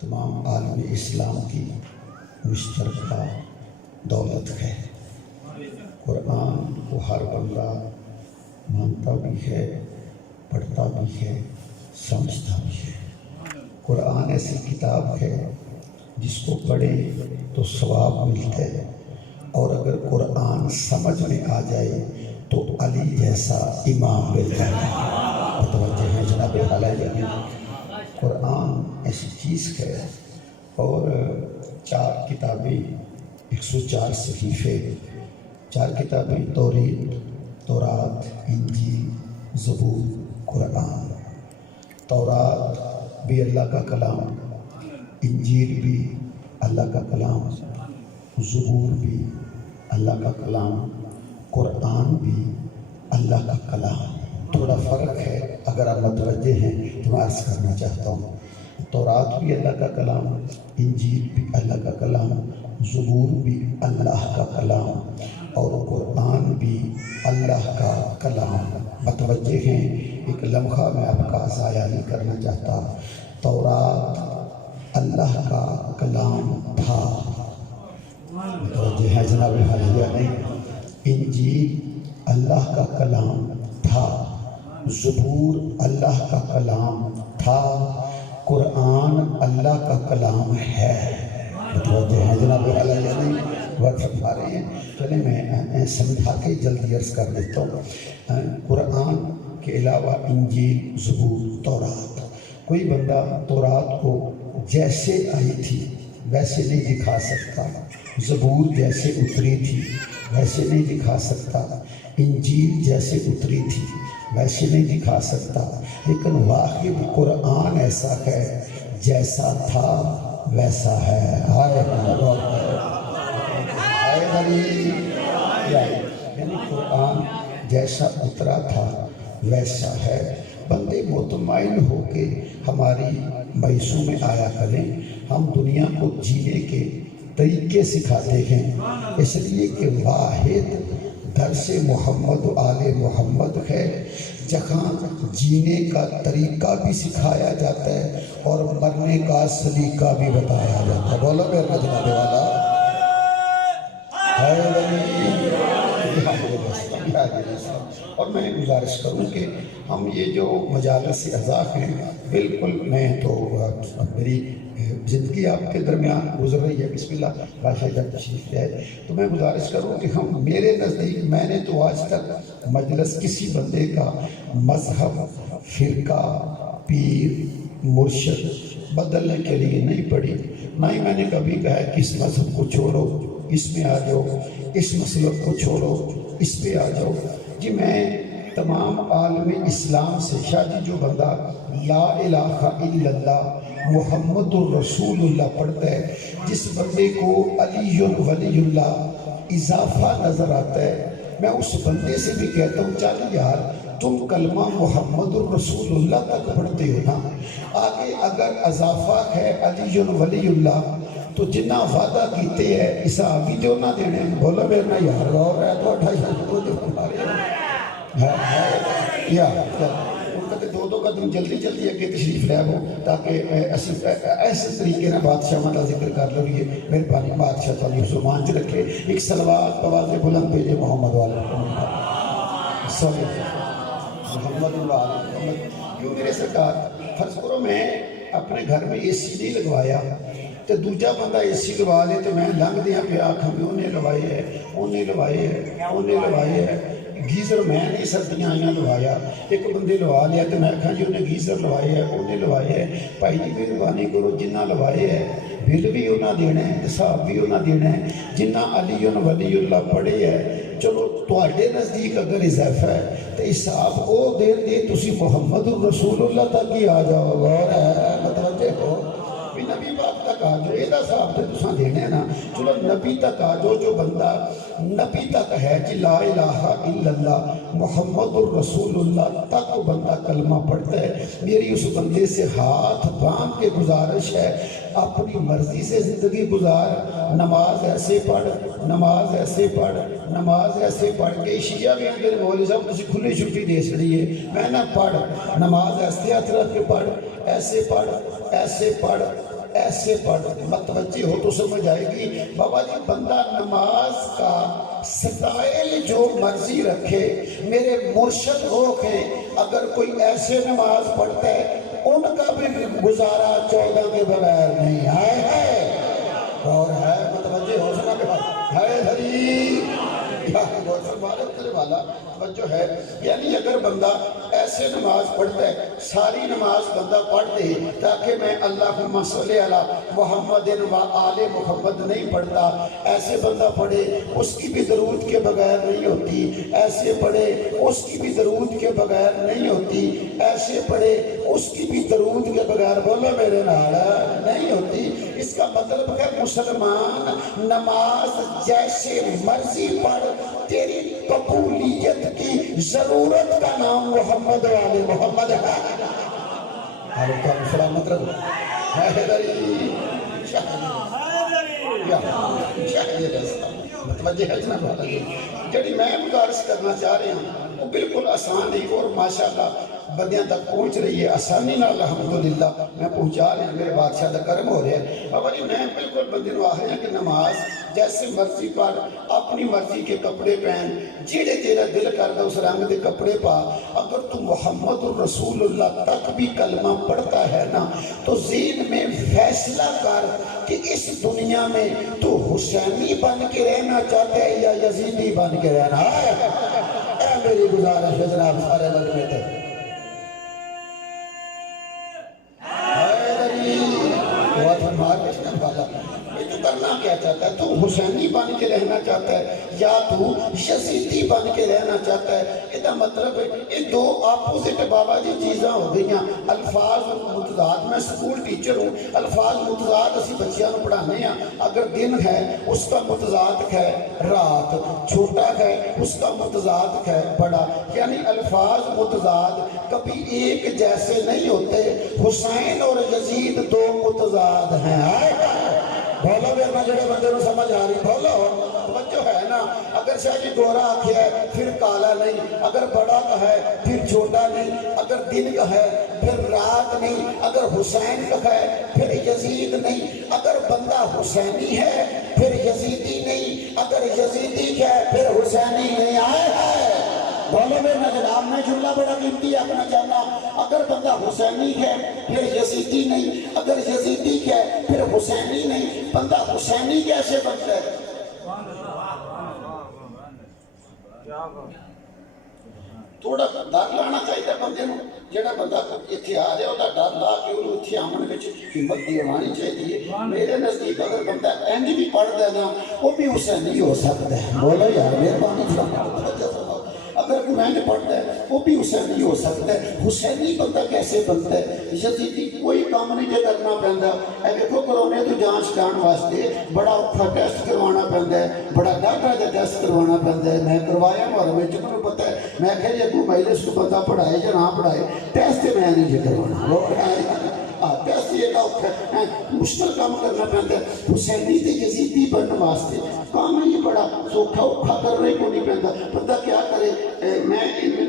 تمام عالم اسلام کی مشترکہ دولت ہے۔ قرآن کو ہر بندہ مانتا بھی ہے، پڑھتا بھی ہے، سمجھتا بھی ہے۔ قرآن ایسی کتاب ہے جس کو پڑھے تو ثواب ملتا ہے، اور اگر قرآن سمجھ میں آ جائے تو علی جیسا امام ملتا ہے۔ متوجہ ہیں جناب علیہ؟ قرآن ایسی چیز ہے، اور 4 کتابیں، 104 صحیفے، 4 کتابیں، تورات، انجیل، زبور، قرآن۔ تورات بھی اللہ کا کلام، انجیل بھی اللہ کا کلام، زبور بھی اللہ کا کلام، قرآن بھی اللہ کا کلام۔ تھوڑا فرق ہے، اگر آپ متوجہ ہیں تو میں عرض کرنا چاہتا ہوں۔ تورات بھی اللہ کا کلام، انجیل بھی اللہ کا کلام، زبور بھی اللہ کا کلام، اور قرآن بھی اللہ کا کلام۔ متوجہ ہیں؟ ایک لمحہ میں آپ کا ضائع نہیں کرنا چاہتا۔ تورات اللہ کا کلام تھا، متوجہ ہے جناب حالیہ نہیں؟ انجیل اللہ کا کلام تھا، زبور اللہ کا کلام تھا، قرآن اللہ کا کلام ہے۔ متوجہ ہے جناب علیہ نہیں؟ وقت فرما رہے ہیں، چلیں میں سمجھا کے جلدی عرض کر دیتا ہوں۔ قرآن کے علاوہ انجیل، زبور، تورات، کوئی بندہ تورات کو جیسے آئی تھی ویسے نہیں دکھا سکتا، زبور جیسے اتری تھی ویسے نہیں دکھا سکتا، انجیل جیسے اتری تھی ویسے نہیں دکھا سکتا، لیکن واحد قرآن ایسا ہے جیسا تھا ویسا ہے۔ یعنی قرآن جیسا اترا تھا ویسا ہے۔ بندے مطمئن ہو کے ہماری مجلسوں میں آیا کریں، ہم دنیا کو جینے کے طریقے سکھاتے ہیں، اس لیے کہ واحد درس محمد و آل محمد ہے جہاں جینے کا طریقہ بھی سکھایا جاتا ہے اور مرنے کا سلیقہ بھی بتایا جاتا ہے۔ بولو میرا جناب والا اور میں گزارش کروں کہ ہم یہ جو مجالس اعضاء ہیں، بالکل میں تو میری زندگی آپ کے درمیان گزر رہی ہے، بسم اللہ بادشاہ جب تشریف لائے، تو میں گزارش کروں کہ ہم میرے نزدیک میں نے تو آج تک مجلس کسی بندے کا مذہب، فرقہ، پیر، مرشد بدلنے کے لیے نہیں پڑھی، نہ ہی میں نے کبھی کہا کہ اس مذہب کو چھوڑو اس میں آ جاؤ، اس مسلک کو چھوڑو اس پہ آ جاؤ۔ جی میں تمام عالم اسلام سے شاید جو بندہ لا الہ الا اللہ محمد الرسول اللہ پڑھتا ہے، جس بندے کو علی ولی اللہ اضافہ نظر آتا ہے، میں اس بندے سے بھی کہتا ہوں چل یار تم کلمہ محمد الرسول اللہ تک پڑھتے ہو نا، آگے اگر اضافہ ہے علی ولی اللہ تو جنہ وعدہ کیتے ہیں اسا آگی جو نہ دینے۔ بولا میرنا یار غور ہے تو 28 کو جو ہمارے یا ان کا دو قدم جلدی جلدی اگے تشریف لے آؤ تاکہ ایسے طریقے نہ بادشاہ مالا ذکر کر لو۔ یہ مہربانی بادشاہ تعالی مسلمان جو رکھے، ایک صلوات آواز بلند بھیجے محمد والے محمد محمد۔ کیوں میرے سرکار فرض کرو میں اپنے گھر میں اے سی نہیں لگوایا تو دوجا بندہ اے سی لوا لے تو میں لنگ دیا پہ آنکھوں میں انہیں لوائے ہے، انہیں لوائے ہے، انہیں لوائے ہے۔ گیزر میں نہیں سردیاں آئیاں لوایا، ایک بندے لوا لیا تو میں کہا جی انہیں گیزر لوائے ہے، انہیں لوائے ہے۔ بھائی جی مہربانی کرو جنہ لوائے ہے بل بھی انہاں دینا ہے، حساب بھی انہاں دینا ہے۔ جنہ علی ولی اللہ پڑھے ہے، چلو تواڈے نزدیک اگر اضافہ ہے تو حساب او دین دے تسی محمد الرسول اللہ تک ہی آ جاؤ۔ غور ہے، متوجہ ہو بھی نبی پاک تک آ جاؤ، یہ صاحب تے تساں دینے ہیں نا، چلو نبی تک آ جاؤ۔ جو بندہ نبی تک ہے کہ لا الہ الا اللہ محمد الرسول اللہ تک بندہ کلمہ پڑھتا ہے، میری اس بندے سے ہاتھ باندھ کے گزارش ہے اپنی مرضی سے زندگی گزار، نماز ایسے پڑھ، نماز ایسے پڑھ، نماز ایسے پڑھ کے شیعہ بھی اندر مولوی صاحب تسی کھلی چھٹی دے چڑی ہے، میں نہ پڑھ، نماز ایسے ہاتھ رکھ کے پڑھ، ایسے پڑھ، ایسے پڑھ، ایسے پڑھ، متوجہ ہو تو سمجھ آئے گی۔ بابا جی بندہ نماز کا سٹائل جو مرضی رکھے، میرے مرشد لوگ ہیں اگر کوئی ایسے نماز پڑھتا ہے ان کا بھی گزارا 14 کے بغیر نہیں ہے اور ہے متوجہ ہو سنا کے بعد ہے دھری والا توجہ ہے۔ یعنی اگر بندہ ایسے نماز پڑھتا ہے، ساری نماز بندہ پڑھ دے تاکہ میں اللہم صلی علی محمد و آل محمد نہیں پڑھتا، ایسے بندہ پڑھے اس کی بھی درود کے بغیر نہیں ہوتی، ایسے پڑھے اس کی بھی درود کے بغیر نہیں ہوتی، ایسے پڑھے اس کی بھی درود کے بغیر بولو میرے نال نہیں ہوتی۔ اس کا مطلب ہے مسلمان نماز جیسے مرضی پڑھ، تیری قبولیت کی ضرورت کا نام محمد و آل محمد ہے۔ علیکم السلام مطلب حیدری متوجہ ہے جناب والا جی۔ جڑی میں گزارش کرنا چاہ رہے ہوں وہ بالکل آسان ہے اور ماشاءاللہ بندیاں تک پہنچ رہی ہے آسانی نہ، الحمدللہ میں پہنچا رہے ہیں، میرے بادشاہ کا کرم ہو رہا ہے۔ بابا جی میں بالکل بندے نو آخر ہیں کہ نماز جیسے مرضی پڑھ، اپنی مرضی کے کپڑے پہن، جیڑے تیرا دل کرتا اس رنگ دے کپڑے پا۔ اگر تو محمد رسول اللہ تک بھی کلمہ پڑھتا ہے نا تو ذہن میں فیصلہ کر کہ اس دنیا میں تو حسینی بن کے رہنا چاہتا ہے یا یزیدی بن کے رہنا ہے۔ اے میری گزارش ہے جناب سارے لگنے تھے تو کرنا کیا چاہتا ہے؟ تو حسینی بن کے رہنا چاہتا ہے یا تو یزیدی بن کے رہنا چاہتا ہے؟ یہ مطلب ہے یہ دو اپوزٹ بابا جی چیزاں ہو گئی ہیں، الفاظ متضاد۔ میں سکول ٹیچر ہوں، الفاظ متضاد اسی بچیاں کو پڑھانے ہیں۔ اگر دن ہے اس کا متضاد ہے رات، چھوٹا ہے اس کا متضاد ہے بڑا، یعنی الفاظ متضاد کبھی ایک جیسے نہیں ہوتے۔ حسین اور یزید دو متضاد ہیں۔ بولو میرے جڑے بندے کو سمجھ آ رہی بولو توجہ ہے نا۔ اگر شاہ جی گورا آکھیا ہے پھر کالا نہیں، اگر بڑا کا ہے پھر چھوٹا نہیں، اگر دن کا ہے پھر رات نہیں، اگر حسین کا ہے پھر یزید نہیں، اگر بندہ حسینی ہے پھر یزیدی نہیں، اگر یزیدی کا ہے پھر حسینی نہیں۔ آئے ہے بولو میرے جناب، میں جملہ بڑا قیمتی اپنا چاہنا، اگر بندہ حسینی ہے پھر یزیدی نہیں، اگر یزیدی ہے پھر حسینی نہیں۔ بندہ حسینی کیسے بنتا ہے؟ تھوڑا ڈر لانا چاہیے بندے نو، جڑا بندہ اتنے آ جائے وہ ڈر لا کے انہوں اتنے آمن میں ہمت دیوانی چاہیے۔ میرے نزدیک اگر بندہ اینج بھی پڑھ دے نا وہ بھی حسینی ہو سکتا ہے۔ بولو یار مہربانی فرماؤ، اگر کوئی مہنگے پڑھتا ہے وہ بھی حسینی ہو سکتا ہے۔ حسینی بندہ کیسے بنتا ہے؟ یزیدی کوئی کام نہیں جو کرنا پہنتا ہے۔ دیکھو کرونے تو جانچ کرنے واسطے بڑا اوکھا ٹیسٹ کروانا پہنتا ہے، بڑا ڈاٹا جا ٹیسٹ کروانا پہنتا ہے۔ میں کروایا اور ہمیں چکر پتہ ہے، میں کہہ رہی ابو مجلس کو بندہ پڑھائے یا نہ پڑھائے ٹیسٹ میں نہیں جی کروانا، وہ ٹیسٹ یہ کا مشکل کام کرنا پہنتا ہے۔ حسینی تے یزیدی بننے واسطے کام یہ بڑا سوکھا اوکھا کرنے کو نہیں پہنتا۔ بندہ کیا کرے؟ میں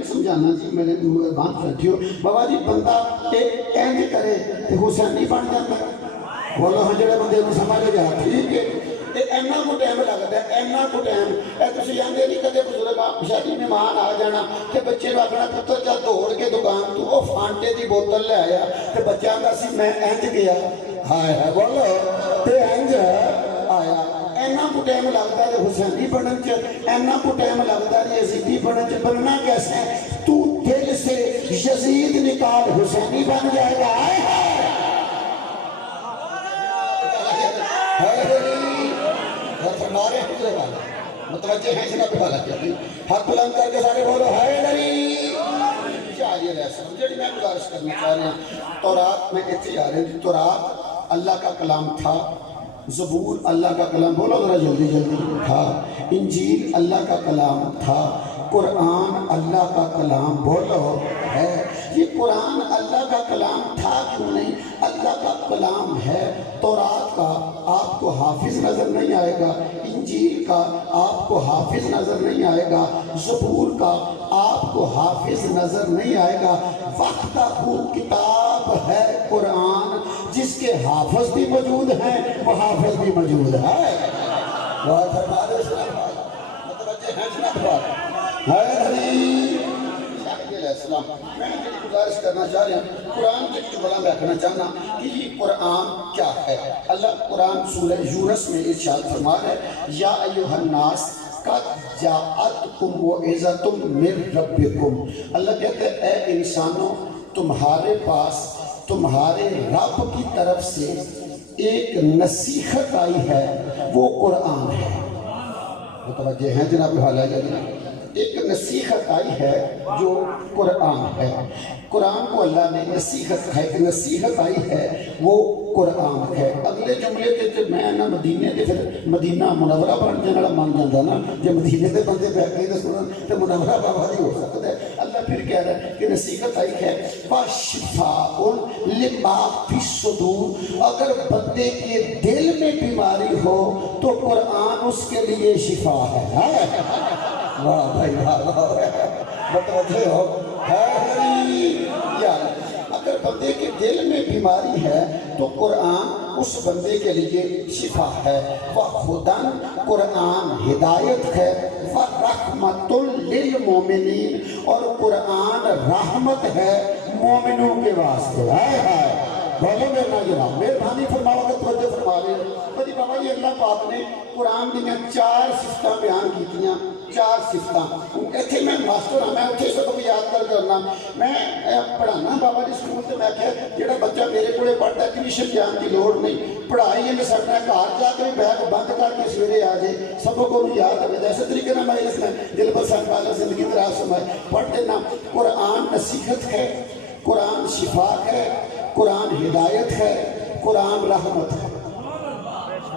سمجھانا جی میرے بات ساتھیو، بابا جی بندہ اینج کرے تو حسینی بن جاتا ہے۔ بولو ہاں جڑے بندے کو سمجھ گیا ٹھیک ہے۔ اینا کو ٹائم لگتا ہے، اینا کو ٹائم تسی جانتے نہیں کدے بزرگ شادی مہمان آ جانا کہ بچے کو آخنا پتر جا دوڑ کے دکان تو وہ فانٹے دی بوتل لے آیا کہ بچہ آتا سی میں اینج گیا، ہائے ہائے بولو تے اینج آیا۔ اینا کو ٹائم لگتا ہے حسینی بنن چ، اینا کو ٹائم لگتا ہے یزیدی بنن چ۔ بننا کیسے ہے؟ تو دل سے یزید نکال حسینی بن جائے گا۔ آئے متوجہ ہیں جناب والا کیا ہاتھ بلند کر کے سارے بولو حیدری۔ کیا یہ رسم جڑی میں گزارش کرنا چاہ رہا ہوں، تورات میں اتنے آ رہے ہیں۔ تورات اللہ کا کلام تھا، زبور اللہ کا کلام، بولو ذرا جلدی جلدی، تھا۔ انجیل اللہ کا کلام تھا، قرآن اللہ کا کلام بولو ہے۔ یہ قرآن اللہ کا کلام تھا کیوں نہیں؟ اللہ کا کلام ہے۔ تورات کا آپ کو حافظ نظر نہیں آئے گا، انجیل کا آپ کو حافظ نظر نہیں آئے گا، زبور کا آپ کو حافظ نظر نہیں آئے گا۔ وقت کا خوب کتاب ہے قرآن، جس کے حافظ بھی موجود ہیں وہ حافظ بھی موجود ہے. بہت فرمارے متوجہ ہیں جناب بات ہے علیہ السلام. میں گزارش کرنا چاہ رہا ہوں قرآن کے جو بڑا میں کہنا چاہنا کہ یہ قرآن کیا ہے. اللہ قرآن سورہ یونس میں ارشاد فرما ہے یا ایھا الناس قد جاءتکم موعظۃ من ربکم. اللہ کہتے ہیں اے انسانوں تمہارے پاس تمہارے رب کی طرف سے ایک نصیحت آئی ہے وہ قرآن ہے. متوجہ ہیں جناب حالہ جناب ایک نصیحت آئی ہے جو قرآن ہے. قرآن کو اللہ نے نصیحت ہے کہ نصیحت آئی ہے وہ قرآن ہے. اگلے جملے تے میں نہ مدینے تے پھر مدینہ منورہ بن جانا مان جاتا نا جے مدینے تے بندے بیٹھ کے سنن تے منورہ بابا نہیں ہو سکتا ہے. اللہ پھر کہہ رہا ہے کہ نصیحت آئی ہے وَشِفَاءٌ لِمَا فِي الصُّدُورِ. اگر بندے کے دل میں بیماری ہو تو قرآن اس کے لیے شفا ہے. واہ بھائی واہ متوجہ ہو اگر بندے کے دل میں بیماری ہے تو قرآن اس بندے کے لیے شفا ہے. وَخُدًا قرآن ہدایت ہے. وَرَحْمَةٌ لِّلْمُؤْمِنِينَ اور قرآن رحمت ہے مومنوں کے واسطے. بولو میرا جناب مہربانی فرماؤ اگر توجہ فرما رہے ہو. بھائی بابا یہ اللہ پاک نے قرآن دیا 4 صفتاں بیان کیتیاں. 4 صفتاں ایتھے میں ماسٹر ہاں میں اتھے سب کو یاد کرنا. میں پڑھانا بابا جی سکول تے میں کہ جڑا بچہ میرے کولے پڑھدا ٹیوشن جان دی لوڑ نہیں پڑھائی نے سکنا گھر جا کے بیگ بند کر کے سویرے آ جائے سب کو یاد ہوے. ایسے طریقے نہ میں اس میں دل بسن والا زندگی دراز سمائے پڑھ دینا. قرآن نصیحت ہے قرآن شفا ہے قرآن ہدایت ہے قرآن رحمت ہے.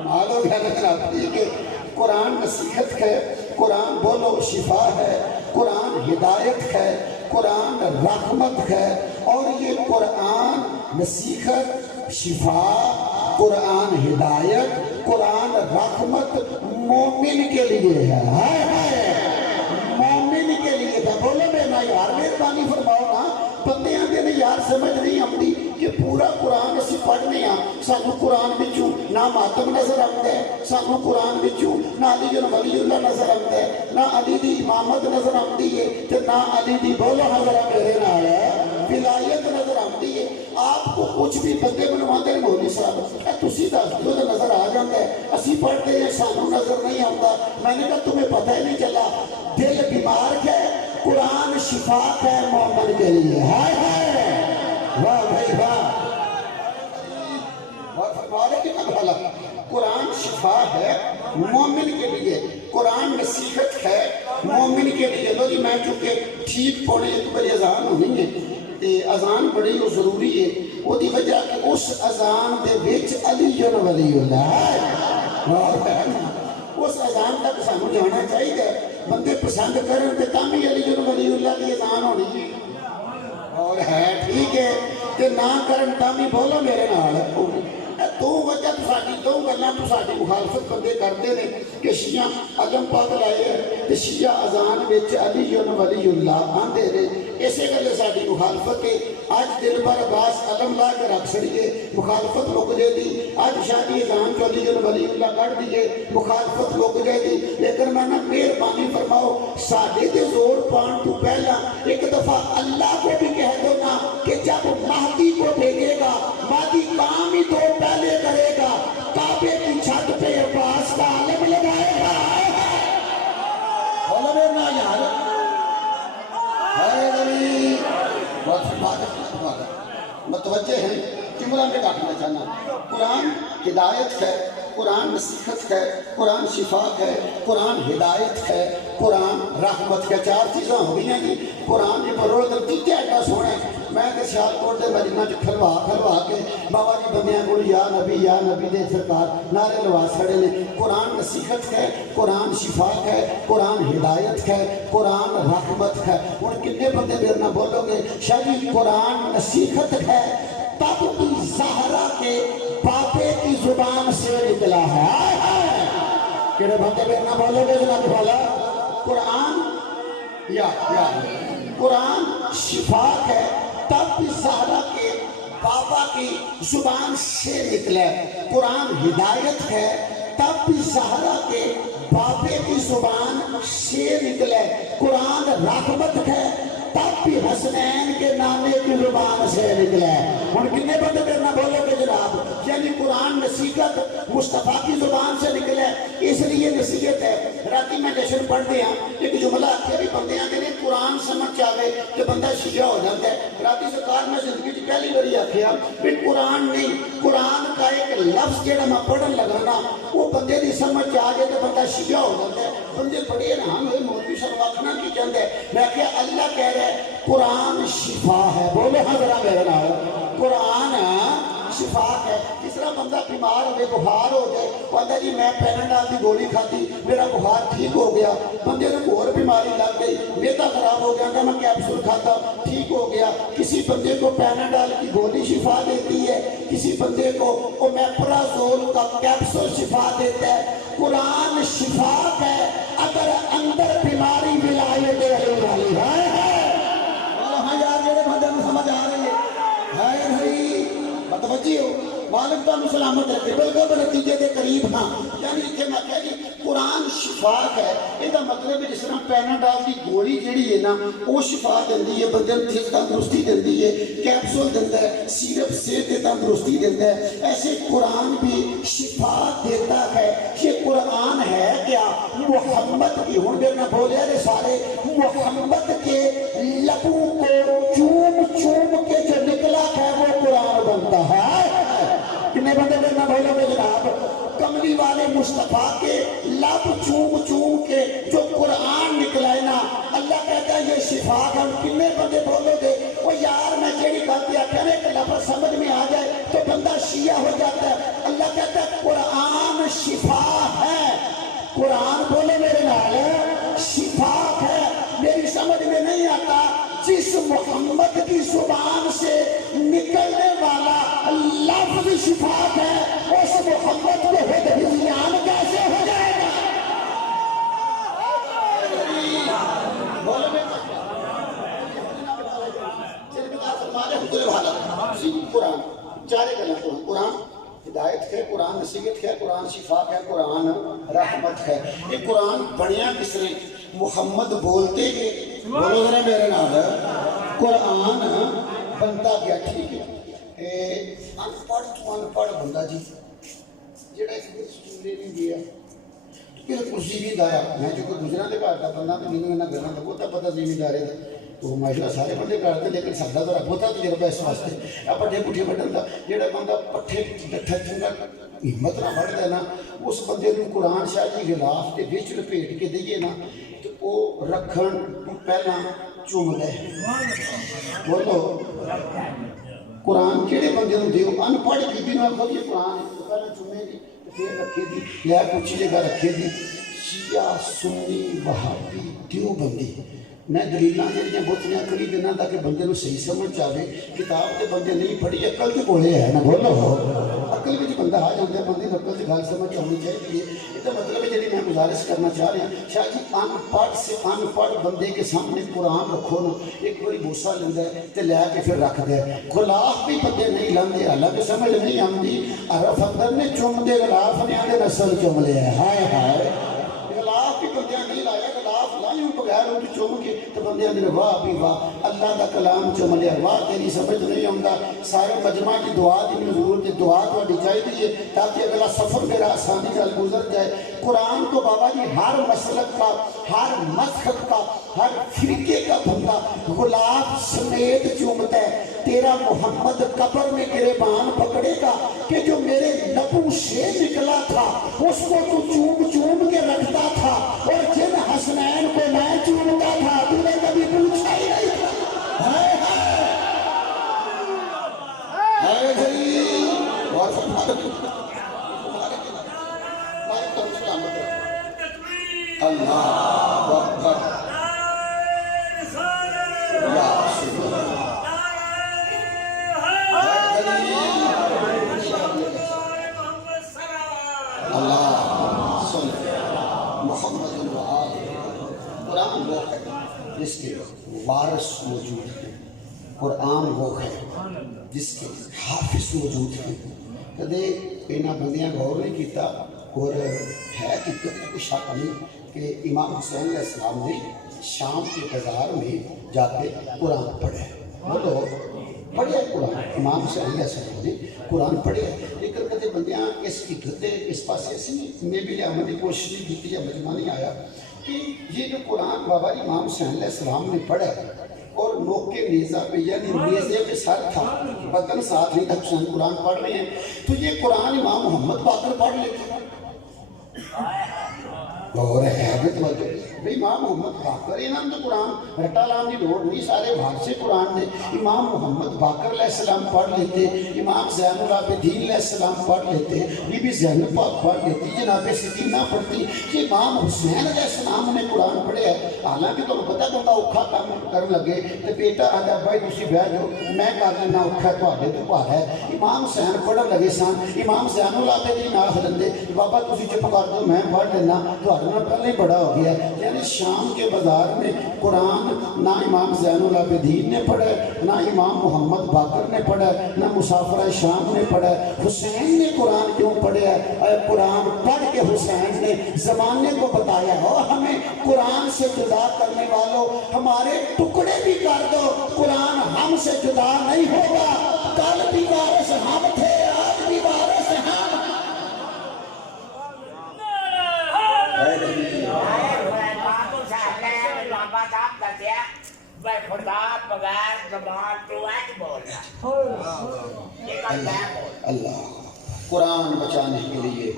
مالو ٹھیک ہے. قرآن نصیحت ہے قرآن بولو شفا ہے قرآن ہدایت ہے قرآن رحمت ہے. اور یہ قرآن نصیحت شفا قرآن ہدایت قرآن رحمت مومن کے لیے ہے. مومن کے لیے تھا. بولو میرا یار مہربانی فرماؤ نا بندے آتے نے یار سمجھ نہیں آتی کہ پورا قرآن اسی پڑھنے ہاں سانو قرآن بچوں نہ ماتم نظر آتا ہے سانو قرآن بچوں نہ علی ولی اللہ نظر آتا ہے نہ علی دی امامت نظر آتی ہے نہ علی دی بولو حضرہ میرے نال ولایت نظر آتی ہے. آپ کو کچھ بھی بندے بنواتے ہیں مولوی صاحب تسی دس دو تو نظر آ جاتا ہے اسی پڑھتے ہیں سانو نظر نہیں آتا. میں نے کہا تمہیں پتہ ہی نہیں چلا دل بیمار ہے قرآن شفا ہے مومن کے لیے. ہائے واہ بھائی واہ قرآن شفا ہے مومن کے لیے قرآن نصیحت ہے مومن کے لیے. لو جی میں چونکہ ٹھیک پونے 1 بجے اذان ہونی ہے اذان بڑی ضروری ہے وہ دی وجہ کہ اس اذان دے وچ علی ولی اللہ اس اذان تک سانو جانا چاہیے. بندے پسند کرن تے تاں بھی علی ولی اللہ دی اذان ہونی ہے اور ہے ٹھیک ہے تے نہ کرن تاں بھی بولو میرے نال. دو وجہ دو گلاں تساڈی مخالفت بندے کرتے ہیں کہ شیعہ علم پاک لائے تے شیعہ اذان وچ علی ولی اللہ آندے نے اسے گلے ساڈی مخالفت ہے. اج دل پر عباس علم لا کے رکھ چھڑیے مخالفت مک جائے دی. اج شادی اذان چ علی ولی اللہ کر دیے مخالفت مک جائے دی. لیکن میں نہ مہربانی فرماؤ ساڈے تے زور پان تو پہلا ایک دفعہ اللہ کو بھی کہہ دو نا کہ جب مہدی کو بھیجے گا مہدی کام ہی تو پہلے کرے گا کعبے کی چھت پہ عباس کا علم لگائے گا. بولو میرا یار متوجہ ہیں جملہ میں ڈاکنا چاہنا. قرآن ہدایت ہے قرآن نصیحت ہے قرآن شفا ہے قرآن ہدایت ہے قرآن رحمت ہے. 4 چیزاں ہو گئی ہیں جی. قرآن یہ پرول کر تیجے ایڈا سونا ہے. میں کہ سیالکوٹ دے مدینہ چ کھلوا کے بابا جی بندیاں کو یا نبی دے سرکار نعرے لوا چھڑے نے. قرآن نصیحت ہے قرآن شفا ہے قرآن ہدایت ہے قرآن رحمت ہے. ہن کتنے بندے میرے نال بولو گے شاہ جی قرآن نصیحت ہے تب بھی زہرا کے بابے کی زبان سے نکلا ہے. کہڑے بندے میرے نال بولو گے جناب والا قرآن یا قرآن شفا ہے تب بھی زہرا کے بابا کی زبان سے نکلے، قرآن ہدایت ہے، تب بھی زہرا کے بابے کی زبان سے نکلے، قرآن رحمت ہے، تب بھی حسنین کے نانے کی زبان سے نکلے۔ ان کتنے بندے کرنا بولو گے جناب؟ یعنی قرآن نصیحت مصطفیٰ کی زبان سے نکلے، اس لیے نصیحت ہے۔ راتی میں جشن پڑھ دیا ایک جملہ آتے بھی بندے آتے ہیں قرآن سمجھ چاہے کہ بندہ شیعہ ہو جاتا ہے۔ راتی سرکار میں زندگی کی پہلی باری آکھیا بھی قرآن نہیں، قرآن کا ایک لفظ جڑا میں پڑھن لگانا وہ بندے دی سمجھ آ جائے تو بندہ شیعہ ہو جاتا ہے۔ بندے بڑے حیران ہوئے مولوی صاحب آکھنا کی چاہتا ہے؟ میں کہ اللہ کہہ رہا ہے قرآن شفا ہے، بولے حضرہ میرے نال، قرآن شفا ہے۔ جس طرح بندہ بیمار ہوئے بخار ہو جائے، بندہ جی میں پیناڈول کی گولی کھاتی میرا بخار ٹھیک ہو گیا، بندے کو اور بیماری لگ گئی، میدا خراب ہو گیا کہ میں کیپسول کھاتا ٹھیک ہو گیا۔ کسی بندے کو پیناڈول کی گولی شفا دیتی ہے، کسی بندے کو اومیپرازول کا کیپسول شفا دیتا ہے۔ قرآن شفا ہے اگر اندر بیماری ولایت علی والی ہے۔ یار جڑے بندے میں سمجھ آ رہی ہے بھائی متوجہ ہو، مالک کا سلامت رکھے، بالکل نتیجے کے قریب ہاں۔ یعنی اتنے میں کہہ جی قرآن شفا ہے، یہ مطلب جس طرح پیناڈول کی گولی جیڑی ہے نا وہ شفا دیندی ہے، بندے کو تندرستی دیندی ہے، کیپسول دیتا ہے، سیرپ سے تندرستی دیتا ہے، ایسے قرآن بھی شفا دیتا ہے۔ یہ قرآن ہے کیا؟ محمد کی ہوں میں بولے رہے سارے محمد کے لبوں کو چوم چوم کے جو نکلا ہے وہ قرآن بنتا ہے۔ کتنے بندے کرنا بولو گے جناب؟ کملی والے مصطفیٰ کے لب چوم چوم کے جو قرآن نکلا ہے نا، اللہ کہتا ہے یہ شفا ہے۔ کتنے بندے بولو گے وہ یار میں جیڑی غلطی آکھیا نا ایک لفظ سمجھ میں آ جائے تو بندہ شیعہ ہو جاتا ہے۔ اللہ کہتا ہے قرآن شفا ہے، قرآن بولے میرے نال شفا ہے۔ میری سمجھ میں نہیں آتا جس محمد کی زبان سے نکلنے والا لفظ شفا ہے اس محمد کو ہدایت کیسے ہو جائے گا؟ قرآن چارے گلا قرآن ہدایت ہے، قرآن نصیحت ہے، قرآن شفا ہے، قرآن رحمت ہے۔ یہ قرآن بنیا کس نے؟ محمد بولتے گئے، بولو ذرا میرے نال، قرآن بنتا گیا۔ ٹھیک ہے، ان پڑھ تو ان پڑھ بندہ جی جڑا اس کو سکولے نہیں دیا پھر کرسی بھی دایا، میں جو کوئی گزرا دے گھر دا بندہ تو نہیں گنا گنا تو بہتا پتہ زمیندارے دا تو ماشاء اللہ سارے بندے کرتے، لیکن ساڈا ذرا بہتا تجربہ اس واسطے پٹھے پٹھے بٹن دا جڑا بندہ پٹھے ڈٹھا چنگا ہمت نہ بڑھتا ہے نا اس بندے کو قرآن شاہ جی غلاف کے بچ لپیٹ کے دئیے نا تو وہ رکھن پہلا چوم لے۔ بولو قرآن کہڑے بندے کو دیو؟ ان پڑھ بی بی نال کھو یہ قرآن ہے پہلا چومے گی پھر رکھے دی لے پوچھی جگہ رکھے دی۔ شیعہ سنی وہابی دیوبندی میں دلیلاں جڑیاں بہتیاں کری دینا تاکہ بندے کو صحیح سمجھ آوے۔ کتاب تے بندے نہیں پڑھی، عقل تے کولے ہے نا، بولو عقل وچ بندہ آ جاندا ہے، بندے عقل تے گل سمجھ آنی چاہیے۔ یہ تو مطلب ہے جڑی میں گزارش کرنا چاہ رہا ہوں شاہ جی ان پڑھ سے ان پڑھ بندے کے سامنے قرآن رکھو نا، ایک باری بوسا لیندا ہے تے لے کے پھر رکھ دے۔ غلاف بھی بندے نہیں لاندے، حالانکہ سمجھ نہیں آندی، عرف اندر نے چوم دے غلاف نے آدھے نسل چوم لے ہے۔ ہائے ہائے غلاف بھی بندے نہیں لایا، غلاف لائیوں بغیر ان کی چوم کے تو بندے اندر واہ بھی واہ اللہ دا کلام چوم لیا، واہ تیری سمجھ نہیں آندا۔ سارے مجمع کی دعا دی ضرورت ہے، دعا تھوڑی چاہیے تاکہ اگلا سفر میرا آسانی نال گزر جائے۔ قرآن کو بابا جی ہر مسلک کا، ہر مذہب کا، ہر فرقے کا بندہ غلاف سمیت چومتا ہے۔ تیرا محمد قبر میں گریبان پکڑے گا کہ جو میرے لبوں سے نکلا تھا اس کو تو چوم چوم کے رکھتا تھا، اور جن حسنین کو میں چومتا تھا تو نے کبھی پوچھا ہی نہیں تھا۔ ہائے ہائے ہائے بھائی اور اللہ اکبر یا رسول اللہ۔ اللہ صلی محمد قرآن وہ ہے جس کے وارث موجود ہیں، قرآن وہ ہے جس کے حافظ موجود ہیں. کدے انہاں بندیاں غور نہیں کیتا اور ہے کہ کوئی شک نہیں کہ امام حسین علیہ السلام نے شام کے بازار میں جا کے قرآن پڑھے. بولو پڑھے قرآن. امام حسین علیہ السلام نے قرآن پڑھے. لیکن کدے بندیاں اس کی گدے اس پاسے ایسی میں بھی لیا کی کوشش نہیں کی یا مجمع نہیں آیا کہ یہ جو قرآن بابا امام حسین علیہ السلام نے پڑھا اور نوک کے نیزہ پہ یعنی نیزے پہ سر تھا بدن ساتھ نہیں تھا حسین قرآن پڑھ رہے ہیں تو یہ قرآن امام محمد باقر پڑھ لیتے اور حیبت وجہ بھئی امام محمد باقر انہاں تو قرآن رٹا لام دی لوڑ نہیں سارے بھاگ سے قرآن نے امام محمد باقر علیہ السلام پڑھ لیتے امام زین العابدین علیہ السلام پڑھ لیتے بی بی زینب پاک پڑھ لیتی جناب سکینہ پڑھتی کہ امام حسین علیہ السلام نے قرآن پڑھے ہے. حالانکہ تو پتہ بندہ اوکھا کام کرن لگے تو بیٹا آجا بھائی تسی بیٹھ جاؤ میں کہا دینا اوکھا تواڈے تو بھار ہے. امام حسین پڑھن لگے سن امام زین العابدین آکھ لندے بابا تسی چپ کر دو میں پڑھ لینا تواڈے نال پہلے بڑا ہو گیا. یعنی شام کے بازار میں قرآن نہ امام زین العابدین نے پڑھا نہ امام محمد باقر نے پڑھا نہ مسافرہ شام نے پڑھا. حسین نے قرآن کیوں پڑھا ہے؟ قرآن پڑھ کے حسین نے زمانے کو بتایا ہو ہمیں قرآن سے جدا کرنے والوں ہمارے ٹکڑے بھی کر دو قرآن ہم سے جدا نہیں ہوگا. کل بھی وارث ہم تھے آج بھی وارث ہم. اللہ قرآن بچانے کے لیے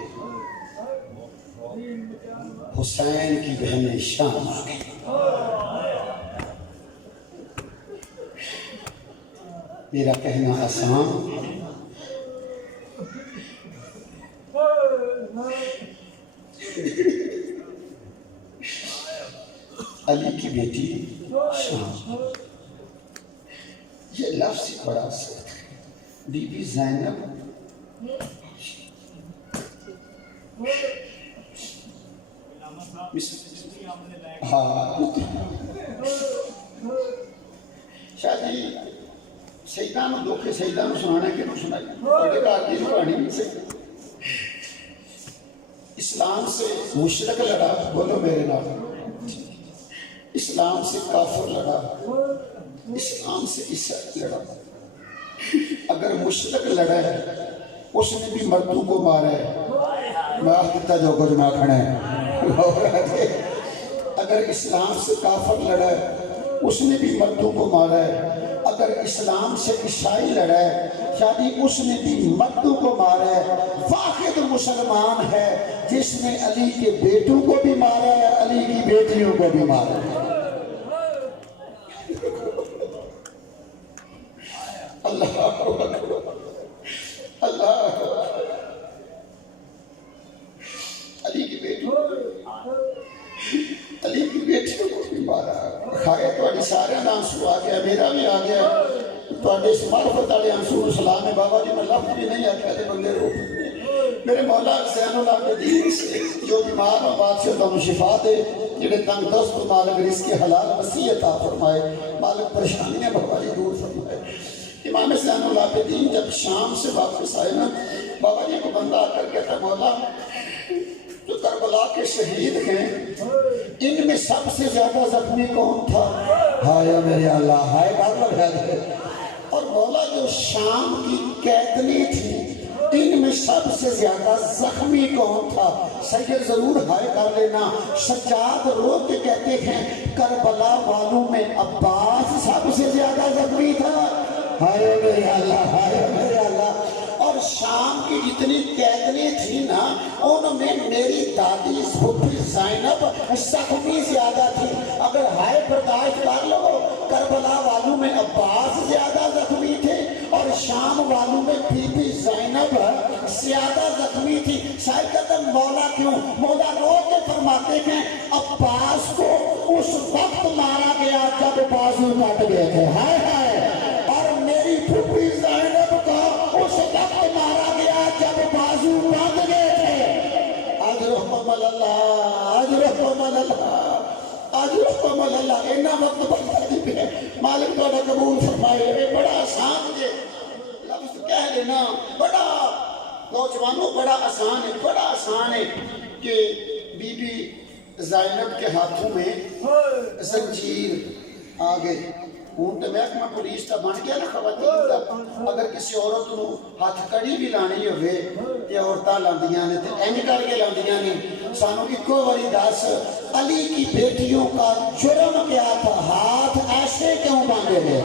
حسین کی بہنیں شام آ گئی. میرا کہنا آسان علی کی بیٹی شام یہ لفظ بڑا سخت ہے. بی بی زینب ہاں شاید سیدان دکھے سیدان سنانا کہ نہ سنائی بڑے کارتی کہانی نہیں سے اسلام سے مشرک لڑا. بولو میرے نام اسلام سے کافر لڑا اسلام سے عیسائی لڑا. اگر مشرک لڑا ہے اس نے بھی مردوں کو مارا ہے مار دیتا جو کچھ ماں کھڑا ہے. اگر اسلام سے کافر لڑا ہے اس نے بھی مردوں کو مارا ہے. اگر اسلام سے عیسائی لڑا ہے شادی اس نے بھی مردوں کو مارا ہے. واحد مسلمان ہے جس نے علی کے بیٹوں کو بھی مارا ہے علی کی بیٹیوں کو بھی مارا ہے. اللہ اللہ علی کی بیٹیوں علی کی بیٹیوں کو بھی مارا. کھائے تو سارے آنسو آ گیا میرا بھی آ گیا تو اس معرفت والے آنسو سلام ہے. بابا جی میں لفظ بھی نہیں آتا تھے بندے رو میرے مولا زین العابدین سے جو بیمار اور بادشاہ تم شفا دے جڑے تنگ دست مالک رزق حلال وسیع عطا فرمائے مالک پریشانیاں بابا جی دور فرمائے. امام زین العابدین جب شام سے واپس آئے نا بابا جی کو بندہ آ کر کہتا مولا جو کربلا کے شہید ہیں ان میں سب سے زیادہ زخمی کون تھا؟ ہائے میرے اللہ ہائے بار ہے. اور مولا جو شام کی قیدنی تھی ان میں سب سے زیادہ زخمی کون تھا؟ سید ضرور ہائے کر لینا. سجاد رو کے کہتے ہیں کربلا والوں میں عباس سب سے زیادہ زخمی تھا. ہائے میرے اللہ ہائے میرے اللہ. اور شام کی جتنی قیدنی تھی نا ان میں میری دادی پھوپھی زینب زخمی زیادہ تھی. اگر ہائے برداشت کر لو کربلا والوں میں عباس زیادہ زخمی تھے اور شام والوں میں بی بی زینب زیادہ زخمی تھی. شاید کہتے مولا کیوں؟ مولا رو کے فرماتے ہیں عباس کو اس وقت مارا گیا جب بازو کٹ گئے تھے. ہائے ہائے. اور میری پھوپھی زینب کو اس وقت مارا گیا جب بازو باندھ گئے تھے. آج رحم اللہ آج رحم اللہ آج رحم اللہ اینا وقت بندہ دی پہ مالک تہاڈا قبول فرمائے۔ یہ بڑا آسان ہے لفظ کہہ لینا، بڑا نوجوانوں بڑا آسان ہے، بڑا آسان ہے کہ بی بی زینب کے ہاتھوں میں زنجیر آ گئی۔ ہوں تو محکمہ پولیس کا بن گیا نا خواتین کا، اگر کسی عورت کو ہاتھ کڑی بھی لانی ہوئے تے عورتاں لاندیاں نے تے اینج کر کے لاندیاں نے۔ سانو اکو واری دس، علی کی بیٹیوں کا جرم کیا تھا؟ ہاتھ ایسے کیوں باندھے گئے؟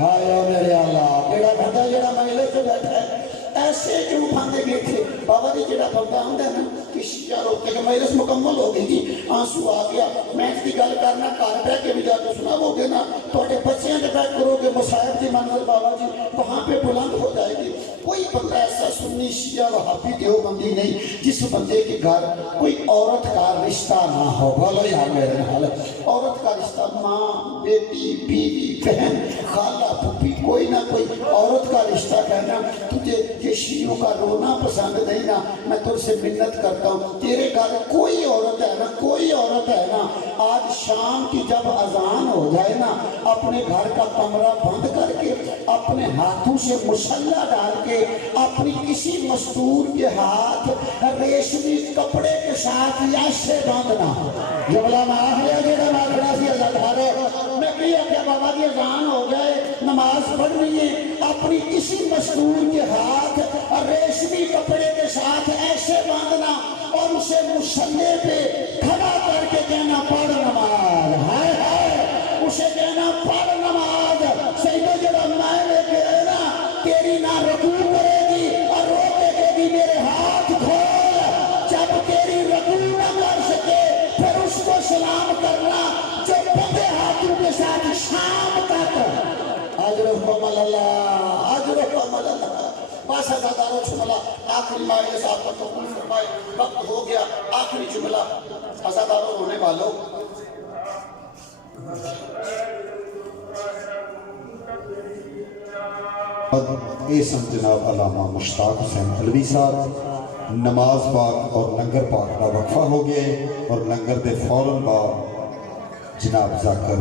ہائے میرے اللہ، جڑا بندہ جڑا مجلس سے بیٹھا ہے ایسے کیوں باندھے گئے تھے؟ بابا جی جڑا بندہ آندا ہے نا کسی یا روکتے کہ مجلس مکمل ہو گئی جی، آنسو آ گیا، میں اس کی گل کرنا گھر بیٹھ کے بھی جا کے سناؤ گے نا، تھوڑے بچیاں کے بیٹھ کرو گے مصائب کی منزل بابا جی وہاں پہ بلند ہو جائے گی۔ کوئی بندہ ایسا سنی شیعہ وہابی دیوبندی نہیں جس بندے کے گھر کوئی عورت کا رشتہ نہ ہو۔ بولو یار میرے حال، عورت کا رشتہ ماں، بیٹی، بیوی، بہن، خالہ، پھوپھی، کوئی نہ کوئی عورت کا رشتہ کہنا۔ تجھے یہ شیعوں کا رونا پسند نہیں نا، میں تجھ سے منت کرتا ہوں، تیرے گھر کوئی عورت ہے نا، کوئی عورت ہے نا، آج شام کی جب اذان ہو جائے نا اپنے گھر کا کمرہ بند کر کے اپنے ہاتھوں سے مسلح ڈال کے اپنی کسی مزدور کے ہاتھ ریشمی کپڑے کے ساتھ ایسے باندھنا۔ جملہ معاف ہے جڑا ماکڑا سی ازادار ہے، میں کہیا کہ بابا جی اذان ہو جائے نماز پڑھنی ہے، اپنی کسی مزدور کے ہاتھ ریشمی کپڑے کے ساتھ ایسے باندھنا اور اسے مسلح پہ کھڑا کر کے کہنا پڑھ نماز، ہائے ہائے اسے کہنا پڑھ نماز۔ سیدہ جڑا میں نے کہے نا تیری نہ رکوع کرے گی اور رو کے کہے گی میرے ہاتھ کھول، جب تیری رکوع نہ کر سکے پھر اس کو سلام کرنا جو بندے ہاتھوں کے ساتھ شام تک۔ اجرکم اللہ، اجرکم اللہ۔ بس ازاداروں جملہ آخری مائل صاحب پر تو قبول فرمائے، وقت ہو گیا، آخری جملہ ازاداروں ہونے والوں۔ اسم جناب علامہ مشتاق حسین علوی صاحب، نماز پاک اور لنگر پاک کا وقفہ ہو گئے اور لنگر دے فوراً بعد جناب ذاکر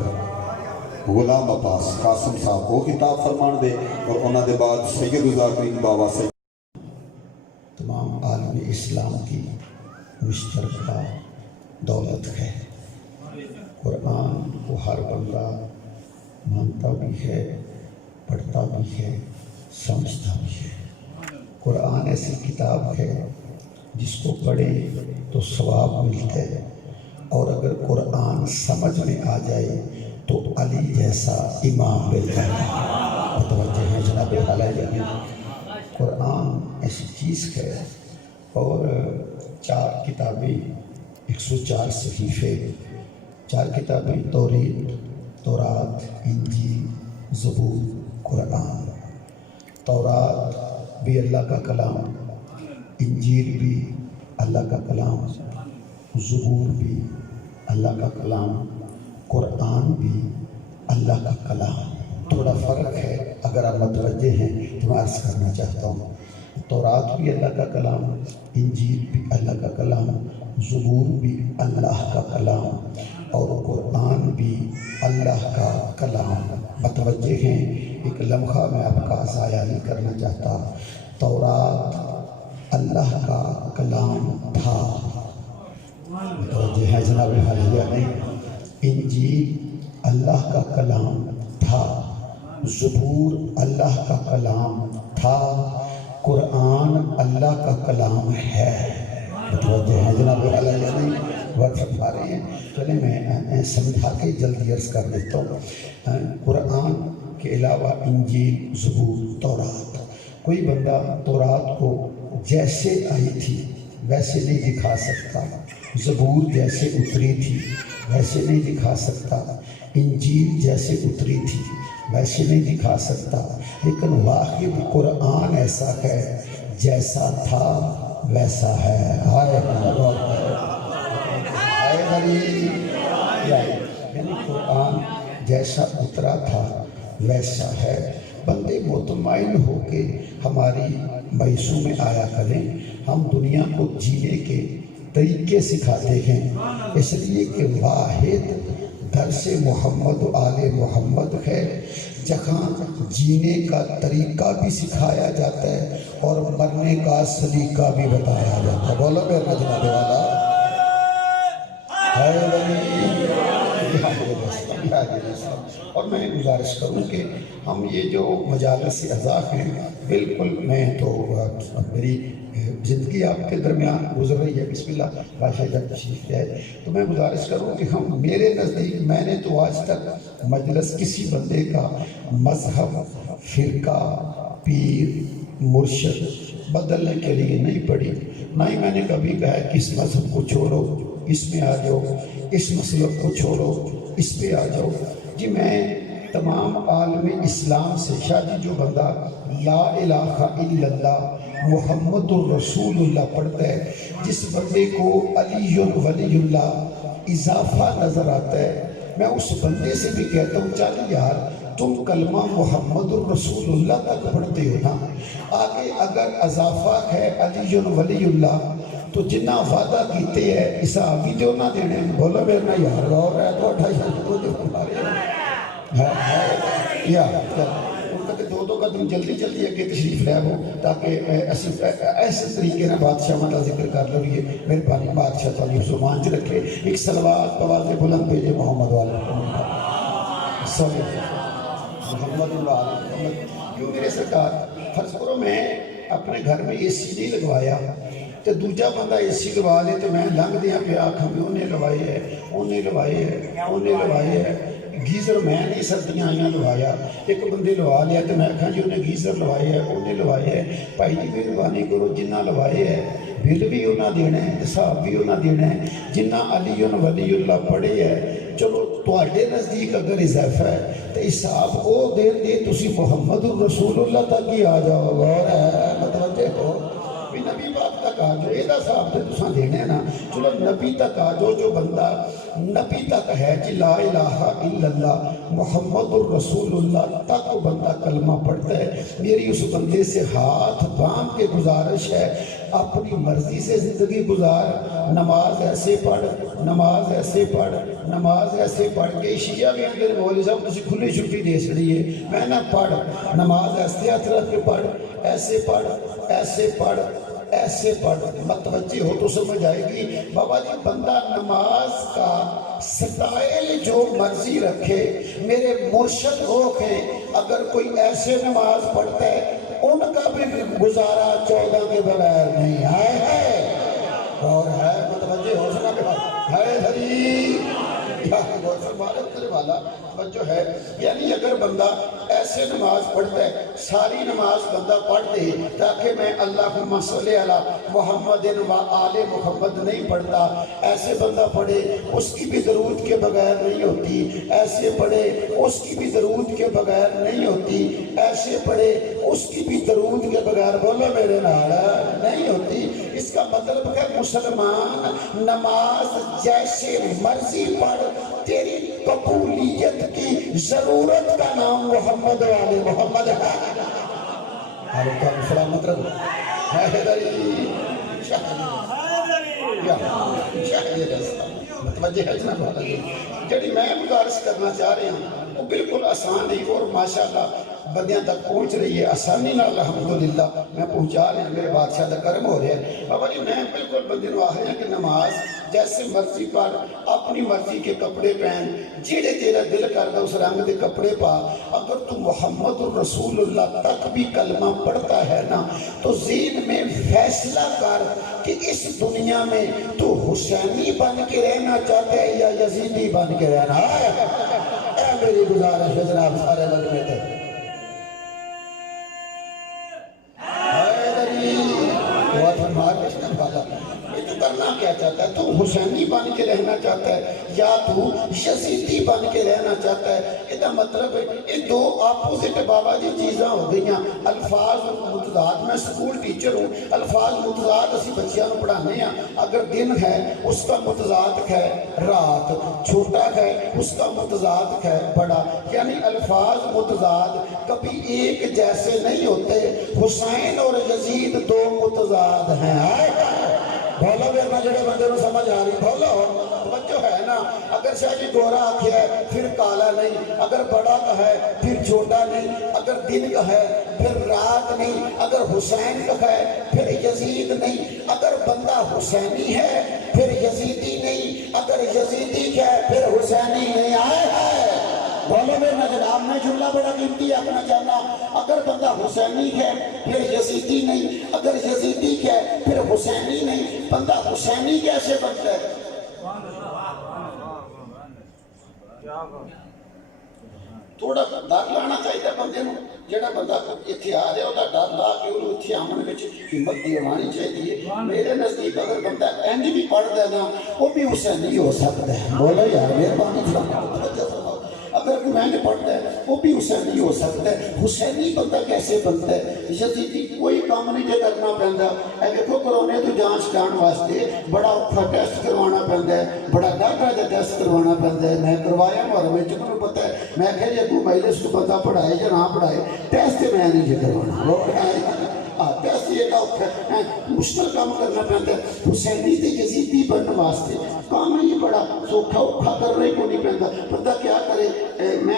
غلام عباس قاسم صاحب کو خطاب فرمان دے اور انہوں دے بعد سید الذاکرین بابا سے تمام عالم اسلام کی مشترکہ دولت ہے۔ قرآن کو ہر بندہ مانتا بھی ہے، پڑھتا بھی ہے، سمجھتا بھی ہے۔ قرآن ایسی کتاب ہے جس کو پڑھے تو ثواب ملتا ہے، اور اگر قرآن سمجھ میں آ جائے تو علی جیسا امام ملتا ہے۔ متوجہ ہیں جناب علیہ، قرآن ایسی چیز ہے، اور 4 کتابیں، 104 صحیفے، 4 کتابیں تورات، انجیل، زبور، قرآن۔ تورات بھی اللہ کا کلام، انجیل بھی اللہ کا کلام، زبور بھی اللہ کا کلام، قرآن بھی اللہ کا کلام۔ تھوڑا فرق ہے، اگر آپ متوجہ ہیں تو میں عرض کرنا چاہتا ہوں۔ تورات بھی اللہ کا کلام، انجیل بھی اللہ کا کلام، زبور بھی اللہ کا کلام، اور قرآن بھی اللہ کا کلام۔ متوجہ ہیں؟ ایک لمحہ میں آپ کا ضائع نہیں کرنا چاہتا۔ تورات اللہ کا کلام تھا، متوجہ ہے جناب حالیہ نہیں؟ انجیل اللہ کا کلام تھا، زبور اللہ کا کلام تھا، قرآن اللہ کا کلام ہے۔ متوجہ ہے جناب علیہ نہیں؟ وقت فرما رہے ہیں، چلیں میں سمجھا کے جلدی عرض کر دیتا ہوں۔ قرآن کے علاوہ انجیل، زبور، تورات، کوئی بندہ تورات کو جیسے آئی تھی ویسے نہیں دکھا سکتا، زبور جیسے اتری تھی ویسے نہیں دکھا سکتا، انجیل جیسے اتری تھی ویسے نہیں دکھا سکتا، لیکن واحد قرآن ایسا ہے جیسا تھا ویسا ہے۔ ہائے غریب، یعنی قرآن جیسا اترا تھا ویسا ہے۔ بندے مطمئن ہو کے ہماری بیسوں میں آیا کریں، ہم دنیا کو جینے کے طریقے سکھاتے ہیں، اس لیے کہ واحد درس محمد و آل محمد ہے، جہاں جینے کا طریقہ بھی سکھایا جاتا ہے اور مرنے کا سلیقہ بھی بتایا جاتا ہے۔ بولو میرا جناب والا اور میں گزارش کروں کہ ہم یہ جو مجالس اعضاء ہیں، بالکل میں تو میری زندگی آپ کے درمیان گزر رہی ہے، بسم اللہ بادشاہ جب تشریف لے آئے، تو میں گزارش کروں کہ ہم میرے نزدیک میں نے تو آج تک مجلس کسی بندے کا مذہب، فرقہ، پیر، مرشد بدلنے کے لیے نہیں پڑھی، نہ ہی میں نے کبھی کہا کہ اس مذہب کو چھوڑو اس میں آ جاؤ، اس مسلک کو چھوڑو اس پہ آ جاؤ۔ جی میں تمام عالم اسلام سے شاید جو بندہ لا الہ الا اللہ محمد الرسول اللہ پڑھتا ہے، جس بندے کو علی ولی اللہ اضافہ نظر آتا ہے، میں اس بندے سے بھی کہتا ہوں چل یار تم کلمہ محمد الرسول اللہ تک پڑھتے ہو نا، آگے اگر اضافہ ہے علی ولی اللہ تو جنہ وعدہ کیتے ہیں حساب بھی جو نہ دینے۔ بولو میرا یار غور ہے تو اٹھائی تو جو ہمارے یا ان کا دو قدم جلدی جلدی اگے تشریف لے آؤ تاکہ ایسے طریقے نہ بادشاہ والا ذکر کر لو۔ یہ مہربانی بادشاہ تعالی زبان چ رکھے، ایک صلوات آواز بلند بھیجے محمد والے محمد محمد۔ کیوں میرے سرکار فرض کرو میں اپنے گھر میں اے سی نہیں لگوایا تو دوجا بندہ اے سی لگوا لے تو میں لنگ دیا پہ آنکھ میں انہیں لگوائی ہے، انہیں لگوائی ہے، انہیں لگوائی ہے۔ گیزر میں نہیں سردیاں آئیاں لگوایا، ایک بندے لگوا لیا تو میں کہا جی انہیں گیزر لگوائی ہے، انہیں لگوائی ہے۔ بھائی جی مہربانی کرو جنہ لگوائے ہے بل بھی انہاں دینا ہے، حساب بھی انہاں دینا ہے۔ جنہ علی ولی اللہ پڑھے ہے چلو تواڈے نزدیک اگر اضافہ ہے تو حساب او دین دے تسی محمد الرسول اللہ تک ہی آ جاؤ۔ غور ہے متوجہ ہو بھی نبی پاک تک آ جاؤ، یہ صاحب تے تساں دینے ہیں نا، چلو نبی تک آ جاؤ۔ جو بندہ نبی تک ہے جی لا الہ الا اللہ محمد الرسول اللہ تک بندہ کلمہ پڑھتا ہے، میری اس بندے سے ہاتھ باندھ کے گزارش ہے اپنی مرضی سے زندگی گزار، نماز ایسے پڑھ، نماز ایسے پڑھ، نماز ایسے پڑھ کے شیعہ بھی اندر مولوی صاحب تسی کھلی چھٹی دے چڑی ہے، میں نہ پڑھ نماز ایسے ہاتھ رکھ کے پڑھ، ایسے پڑھ، ایسے پڑھ، ایسے پڑھ، متوجہ ہو تو سمجھ آئے گی۔ بابا جی بندہ نماز کا سٹائل جو مرضی رکھے، میرے مرشد لوگ ہیں اگر کوئی ایسے نماز پڑھتا ہے ان کا بھی گزارا 14 کے بغیر نہیں ہے اور ہے متوجہ ہو سنا کہ ہے دھری والا جو ہے، یعنی اگر بندہ ایسے نماز پڑھتا ہے ساری نماز بندہ پڑھ دے تاکہ میں اللہم صلی علی محمد و آل محمد نہیں پڑھتا، ایسے بندہ پڑھے اس کی بھی درود کے بغیر نہیں ہوتی، ایسے پڑھے اس کی بھی درود کے بغیر نہیں ہوتی، ایسے پڑھے اس کی بھی درود کے بغیر بولو میرے نال نہیں ہوتی۔ اس کا مطلب ہے مسلمان نماز جیسے مرضی پڑھ، تیری قبولیت کی ضرورت کا نام محمد و آل محمد ہے۔ حالت کا سلامت رکھو حیدری متوجہ ہے جناب والا جی۔ جڑی میں گزارش کرنا چاہ رہے ہیں وہ بالکل آسان ہے اور ماشاءاللہ بندیاں تک پہنچ رہی ہے آسانی نہ، الحمدللہ میں پہنچا رہے ہیں، میرے بادشاہ کا کرم ہو رہا ہے۔ بابا جی میں بالکل بندے نو آخر ہیں کہ نماز جیسے مرضی پڑھ، اپنی مرضی کے کپڑے پہن، جیڑے تیرا دل کرتا اس رنگ دے کپڑے پا، اگر تو محمد الرسول اللہ تک بھی کلمہ پڑھتا ہے نا تو ذہن میں فیصلہ کر کہ اس دنیا میں تو حسینی بن کے رہنا چاہتا ہے یا یزیدی بن کے رہنا ہے۔ اے میری گزارش ہے جناب سارے لگنے تھے تو کرنا کیا چاہتا ہے؟ تو حسینی بن کے رہنا چاہتا ہے یا تو یزیدی بن کے رہنا چاہتا ہے؟ یہ مطلب ہے یہ دو اپوزٹ بابا جی چیزاں ہو گئی ہیں، الفاظ متضاد۔ میں سکول ٹیچر ہوں، الفاظ متضاد اسی بچیاں کو پڑھانے ہیں، اگر دن ہے اس کا متضاد ہے رات، چھوٹا ہے اس کا متضاد ہے بڑا، یعنی الفاظ متضاد کبھی ایک جیسے نہیں ہوتے۔ حسین اور یزید دو متضاد ہیں، بولو میرے جڑے بندے نو سمجھ آ رہی بولو توجہ ہے نا اگر شاہ جی گورا آکھیا ہے پھر کالا نہیں اگر بڑا کا ہے پھر چھوٹا نہیں اگر دن کا ہے پھر رات نہیں اگر حسین کا ہے پھر یزید نہیں اگر بندہ حسینی ہے پھر یزیدی نہیں اگر یزیدی ہے پھر حسینی نہیں آئے ہے بولو میرے جناب میں جملہ بڑا قیمتی اپنا چاہنا اگر بندہ حسینی ہے پھر یزیدی نہیں اگر یزیدی ہے پھر حسینی نہیں بندہ حسینی کیسے بنتا ہے تھوڑا ڈر لانا چاہیے بندے نو جڑا بندہ اتنے آ جائے وہ ڈر لا کے انہوں اتنے آمن میں ہمت دیوانی چاہیے میرے نزدیک اگر بندہ انج بھی پڑھ دے نا وہ بھی حسینی ہو سکتا ہے بولو یار مہربانی فرماؤ اگر کوئی میں نے پڑھتا ہے وہ بھی حسینی ہو سکتا ہے حسینی بندہ کیسے بنتا ہے یزیدی کوئی کام نہیں جے کرنا پہنتا اے دیکھو کرونے تو جانچ کرنے واسطے بڑا اوکھا ٹیسٹ کروانا پہنتا ہے بڑا ڈاکٹر کا ٹیسٹ کروانا پہنتا ہے میں کروایا اور میں چکر پتہ ہے میں کہ جی اگو مجلس کو بندہ پڑھائے یا نہ پڑھائے ٹیسٹ میں نہیں جے کروانا ٹیسٹ یہ کا مشکل کام کرنا پہنتا ہے حسینی تے یزیدی بننے واسطے کام یہ بڑا سوکھا اوکھا کر رہے کو نہیں پہنتا بندہ کیا کرے میں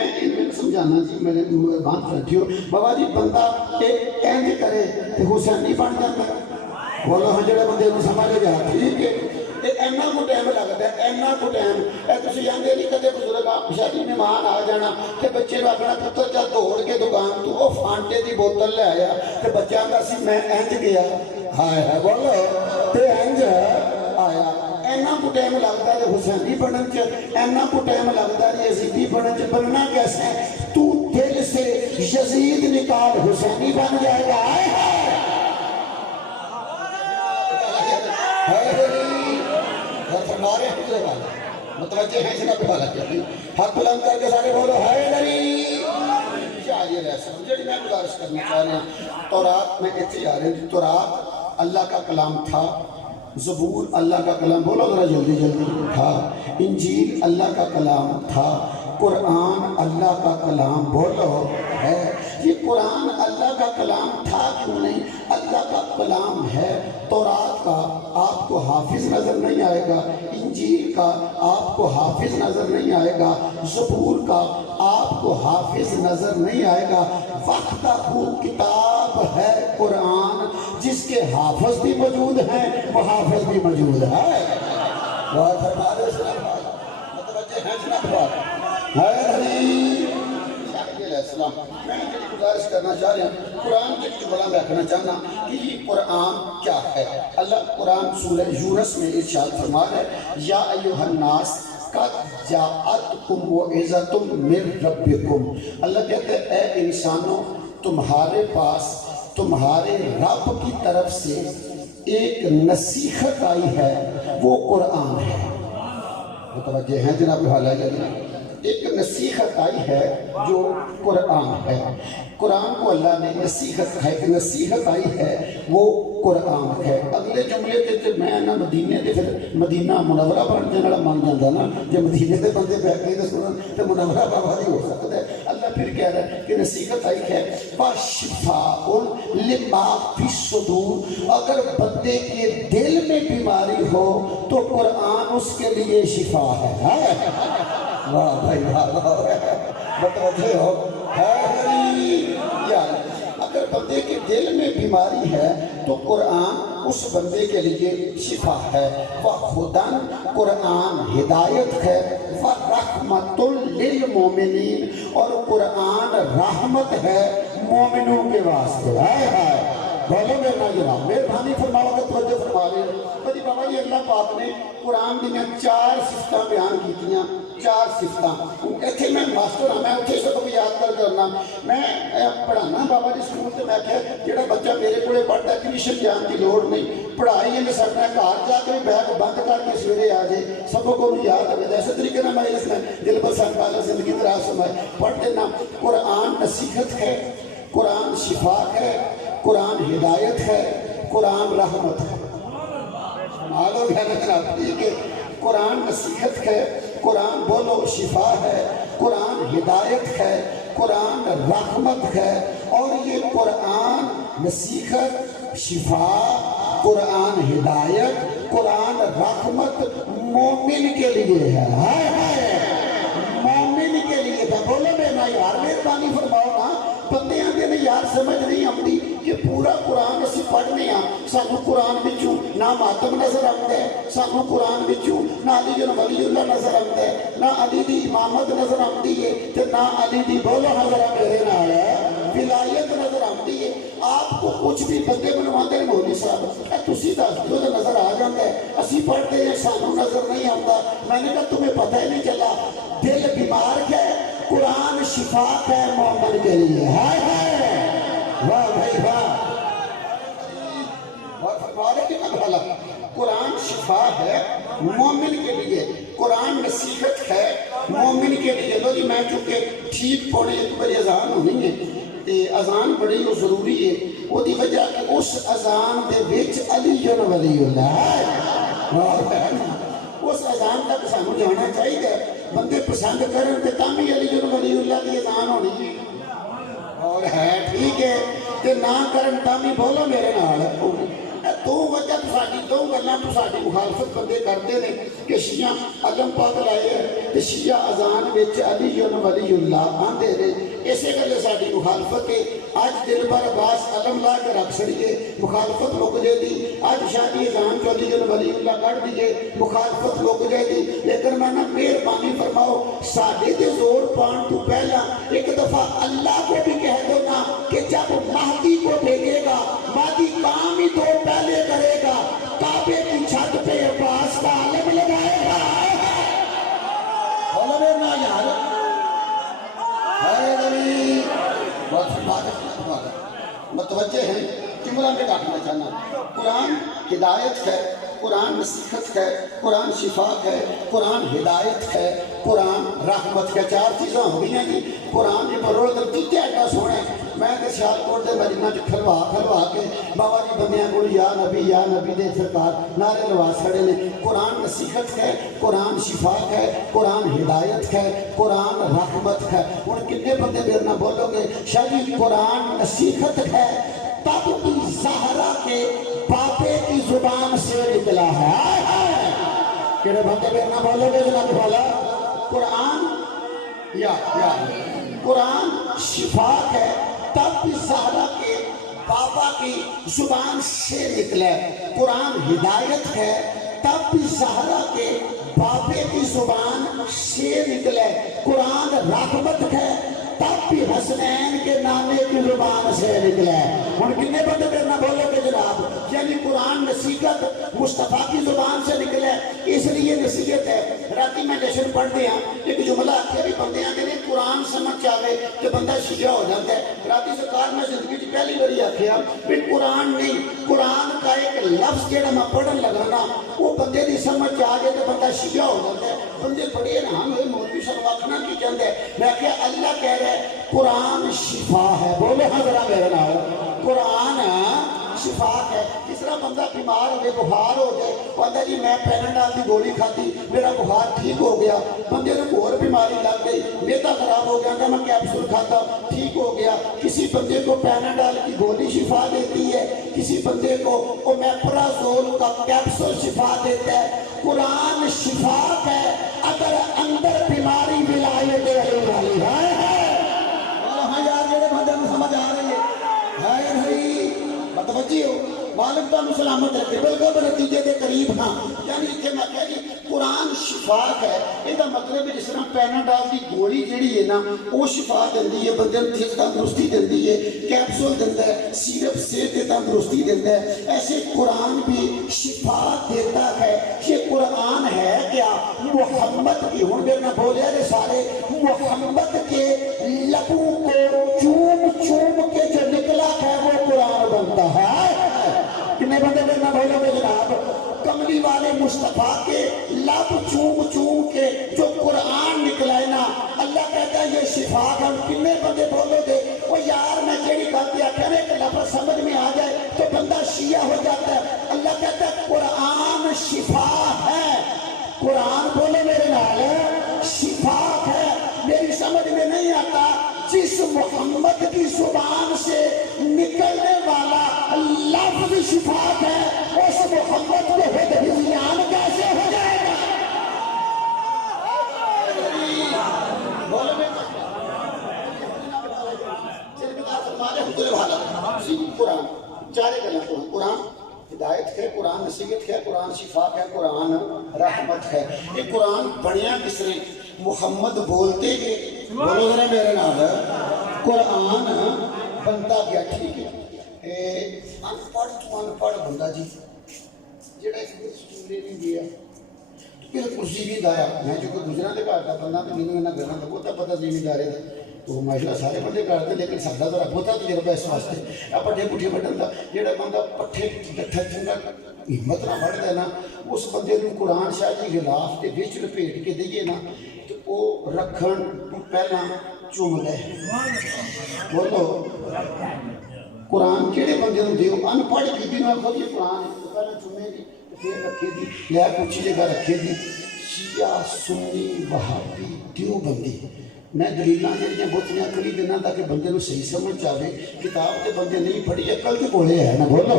سمجھانا جی میرے بات بیٹھی ہو بابا جی بندہ اینج کرے تو حسینی بن جاتا ہے بولو ہاں جڑے بندے کو سمجھ جا ٹھیک ہے اینا کو ٹائم لگتا ہے اینا کو ٹائم اے تسی جاندے نہیں کدے بزرگ شادی مہمان آ جانا کہ بچے نو اپنا پتر جا دوڑ کے دکان تو وہ فانٹے دی بوتل لے آیا کہ بچہ آندا سی میں انج گیا ہائے ہائے بولو تے انج آیا اینا کو ٹائم لگتا ہے حسینی بنن چ اینا کو ٹائم لگتا ہے یزیدی بنن چ بننا کیسے ہے تو دل سے یزید نکال حسینی بن جائے گا ہائے ہائے فرمارے حمزے والا متوجہ ہیں جناب والا کہتے ہیں حق بلند کر کے سارے بولو حیدری چاہیے ایسا جڑی میں گزارش کرنا چاہ رہا ہوں تورات میں اتنے آ رہے ہیں تورات اللہ کا کلام تھا زبور اللہ کا کلام بولو ذرا جلدی جلدی تھا انجیل اللہ کا کلام تھا قرآن اللہ کا کلام بولو ہے یہ قرآن اللہ کا کلام تھا کیوں نہیں اللہ کا کلام ہے تورات کا آپ کو حافظ نظر نہیں آئے گا انجیل کا آپ کو حافظ نظر نہیں آئے گا زبور کا آپ کو حافظ نظر نہیں آئے گا وقت خوب کتاب ہے قرآن جس کے حافظ بھی موجود ہیں وہ حافظ بھی موجود ہے متوجہ ہیں جناب السلام میں گزارش کرنا چاہ رہا ہوں قرآن کے جو بڑا میں کہنا چاہنا کہ یہ قرآن کیا ہے اللہ قرآن سورہ یونس میں ارشاد فرما ہے یا ایوہ الناس قد جاءتکم موعظۃ من ربکم اللہ کہتے ہیں اے انسانوں تمہارے پاس تمہارے رب کی طرف سے ایک نصیحت آئی ہے وہ قرآن ہے متوجہ ہیں جناب حالہ جناب ایک نصیحت آئی ہے جو قرآن ہے قرآن کو اللہ نے نصیحت ہے کہ نصیحت آئی ہے وہ قرآن ہے اگلے جملے تے میں نا مدینے دے پھر مدینہ منورہ بن جانا مان جاتا نا جب مدینے دے بندے بیٹھ کے سنن تو منورہ بابا ہی ہو سکتا ہے اللہ پھر کہہ رہا ہے کہ نصیحت آئی ہے وَشِفَاءٌ لِمَا فِي الصُّدُورِ اگر بندے کے دل میں بیماری ہو تو قرآن اس کے لیے شفا ہے واہ بھائی واہ متوجہ ہو اگر بندے کے دل میں بیماری ہے تو قرآن اس بندے کے لیے شفا ہے وَخُدًا قرآن ہدایت ہے وَرَحْمَةٌ لِلْمُؤْمِنِينَ اور قرآن رحمت ہے مومنوں کے واسطے بولو میرا جناب مہربانی فرماؤ کہ توجہ فرما رہے ہیں بڑی بابا یہ اللہ پاک نے قرآن دیا 4 صفتاں بیان کیتیاں 4 صفتاں ایتھے میں ماسٹر ہاں میں اتھے سب کو یاد کر کرنا میں پڑھانا بابا جی سکول سے میں کہ جڑا بچہ میرے کو پڑھتا ہے ٹیوشن جان کی لوڑ نہیں پڑھائی یہ سکنا گھر جا کے بیگ بند کر کے سویرے آ جائے سب کو یاد ہے ایسے طریقے نہ میں اس میں دل بسر والا زندگی دراز سمائے پڑھ دینا قرآن نصیحت ہے قرآن شفا ہے قرآن ہدایت ہے قرآن رحمت ہے معلوم ہے نا ٹھیک ہے قرآن نصیحت ہے قرآن بولو شفا ہے قرآن ہدایت ہے قرآن رحمت ہے اور یہ قرآن نصیحت شفا قرآن ہدایت، قرآن رحمت مومن کے لیے ہے، مومن کے لیے تھا۔ بولو میرا یار مہربانی فرماؤ نا، بندے آتے نے یار سمجھ نہیں آتی کہ پورا قرآن اسی پڑھنے ہاں، سانو قرآن بچوں نہ ماتم نظر آتا ہے، سانو قرآن بچوں نہ علی ولی اللہ نظر آتا ہے، نہ علی دی امامت نظر آتی ہے، نہ علی دی بولو حضرہ میرے نال ولایت نظر آتی ہے۔ آپ کو کچھ بھی بندے بنواتے ہیں مولوی صاحب تسی دس دو تو نظر آ جاتا ہے، اسی پڑھتے ہیں سانو نظر نہیں آتا۔ میں نے کہا تمہیں پتہ ہی نہیں چلا، دل بیمار ہے، قرآن شفا ہے مومن کے لیے، ہائے ہائے واہ بھائی واہ، قرآن شفا ہے مومن کے لیے، قرآن نصیحت ہے مومن کے لیے۔ لو جی میں چونکہ ٹھیک پونے ایک بڑی اذان ہونی ہے، اذان بڑی ضروری ہے، وہ دی وجہ کہ اس اذان دے وچ علی ولی اللہ ہے، اس اذان تک سانو جانا چاہیے۔ بندے پسند کرن تے تاں بھی علی ولی اللہ دی اذان ہونی ہے، اور ہے ٹھیک ہے تے نہ کرن تاں بھی بولو میرے نال۔ دو وجہ تساڈی دو گلاں تساڈی مخالفت بندے کرتے ہیں کہ شیعہ علم پاک لائے ہیں تے شیعہ اذان وچ علی ولی اللہ آندے نے، اسی گلے ساڈی مخالفت ہے۔ اج دل پر عباس علم لا کے رکھ چھڑیے، مخالفت مک جائے دی۔ اج شادی اذان چ علی ولی اللہ کر دیے، مخالفت مک جائے دی۔ لیکن میں نہ مہربانی فرماؤ ساڈے تے زور پان تو پہلا ایک دفعہ اللہ کو بھی کہہ دو نا کہ جب مہدی کو بھیجے گا، مہدی کام ہی دو پہلے کرے گا، کعبے کی چھت پہ عباس کا علم لگائے گا۔ بولو میرا یار ہے غریب بہت متوجہ ہیں جملہ میں ڈاکنا چاہنا۔ قرآن ہدایت ہے، قرآن نصیحت ہے، قرآن شفا ہے، قرآن ہدایت ہے، قرآن رحمت ہے۔ چار چیزاں ہو گئی ہیں جی۔ قرآن جی پڑھو تو تیجا ایڈا سونا ہے۔ میں تے سیالکوٹ دے مدینہ چ کھلوا کے بابا جی بندیاں کو یا نبی دے سرکار نعرے لوا چھڑے نے۔ قرآن نصیحت ہے، قرآن شفا ہے، قرآن ہدایت ہے، قرآن رحمت ہے۔ ہن کتنے بندے میرے نال بولو گے شاہ جی قرآن نصیحت ہے تب بھی زہرا کے باپے کی زبان سے نکلا ہے۔ کہنے بندے میرے نال بولو گے جناب والا قرآن یا قرآن شفا ہے تب بھی زہرا کے بابا کی زبان سے نکلے، قرآن ہدایت ہے تب بھی زہرا کے بابے کی زبان سے نکلے، قرآن رحمت ہے تب بھی حسنین کے نانے کی زبان سے نکلے۔ ہن کتنے بندے میرے نال بولو گے جناب؟ یعنی قرآن نصیحت مصطفیٰ کی زبان سے نکلے، اس لیے نصیحت ہے۔ راتی میں جشن پڑھتے ہیں ایک جملہ آخیا بھی بندے آتے ہیں قرآن سمجھ آئے کہ بندہ شیعہ ہو جاتا ہے۔ راتی سرکار میں زندگی کی پہلی باری آخیا بھی قرآن نہیں، قرآن کا ایک لفظ جہاں میں پڑھن لگانا وہ بندے کی سمجھ آ جائے تو بندہ شیعہ ہو جاتا ہے۔ بندے بڑے حیران ہوئے مولوی صاحب آخنا کی چاہتا ہے؟ میں کہا اللہ کہہ رہا ہے قرآن شفا ہے۔ بولے حضرہ میرے نال قرآن شفا ہے۔ کس طرح بندہ بیمار ہو گئے، بخار ہو گئے، بندہ جی میں پیناڈول کی گولی کھاتی میرا بخار ٹھیک ہو گیا، بندے کو اور بیماری لگ گئی، میدا خراب ہو گیا کہ میں کیپسول کھاتا ٹھیک ہو گیا۔ کسی بندے کو پیناڈول کی گولی شفا دیتی ہے، کسی بندے کو اومیپرازول کا کیپسول شفا دیتا ہے۔ قرآن شفا ہے اگر اندر بیماری ولایت علی والی ہے۔ یار جڑے بندے کو سمجھ آ رہی ہے بھائی متوجہ ہو، مالک تانوں سلامت رکھے۔ بالکل نتیجے کے قریب ہاں، یعنی اتنے میں کہہ جی قرآن شفا ہے، یہ مطلب جس طرح پیناڈول کی گولی جیڑی ہے نا وہ شفا دیندی ہے، بندے کو تندرستی دیندی ہے، کیپسول دیتا ہے، سیرپ سے تندرستی دیتا ہے، ایسے قرآن بھی شفا دیتا ہے۔ یہ قرآن ہے کیا؟ محمد کی ہوں میں بولے رہے سارے محمد کے لبوں کو چوم چوم کے جو نکلا ہے وہ قرآن بنتا ہے۔ کتنے بندے میرے بولو گے جناب؟ کملی والے مصطفیٰ کے لب چوم چوم کے جو قرآن نکلا ہے نا اللہ کہتا ہے یہ شفا ہے۔ کتنے بندے بولو گے وہ یار میں جیڑی گل آخیا نا ایک لفظ سمجھ میں آ جائے تو بندہ شیعہ ہو جاتا ہے۔ اللہ کہتا ہے قرآن شفا ہے۔ قرآن بولے میرے نال شفا ہے۔ میری سمجھ میں نہیں آتا جس محمد کی زبان سے نکلنے والا لفظ شفاف ہے اس محمد کو ہدیان کیسے ہو جائے گا؟ قرآن چارے گلیں قرآن ہدایت ہے، قرآن نصیحت ہے، قرآن شفا ہے، قرآن رحمت ہے۔ یہ قرآن بنیا کس نے؟ محمد بولتے گئے، بولو ذرا میرے نال، قرآن بنتا گیا۔ ٹھیک ہے، ان پڑھ تو ان پڑھ بندہ جی جڑا اس کو سکولے نہیں دیا پھر کرسی بھی دایا، میں جو کوئی گزرا دے گھر دا بندہ تو مینوں انہاں گلاں دا بہت پتہ زمیندارے دا، تو ماشاء اللہ سارے بندے کرتے، لیکن ساڈا ذرا بہت تجربہ اس واسطے آ پٹھے پٹھے بٹن دا۔ جڑا بندہ پٹھے ڈٹھا چنگا ہمت نہ بڑھدا ہے نا، اس بندے نوں قرآن شاہ جی غلاف دے وچ لپیٹ کے دئیے نا تو او رکھن تو پہلا چوم لے۔ بولو قرآن کہڑے بندے نوں دیو؟ ان پڑھ بی بی نوں آکھو یہ قرآن ہے تو پہلا چومے گی، پھر رکھے دی، لے پوچھی جگہ رکھے دی۔ شیعہ، سنی، وہابی، دیوبندی، میں دلیلاں جڑیاں بہتیاں کری دینا تاکہ بندے نوں صحیح سمجھ آوے۔ کتاب تے بندے نہیں پڑھی، عقل تے کولے ہے نا، بولو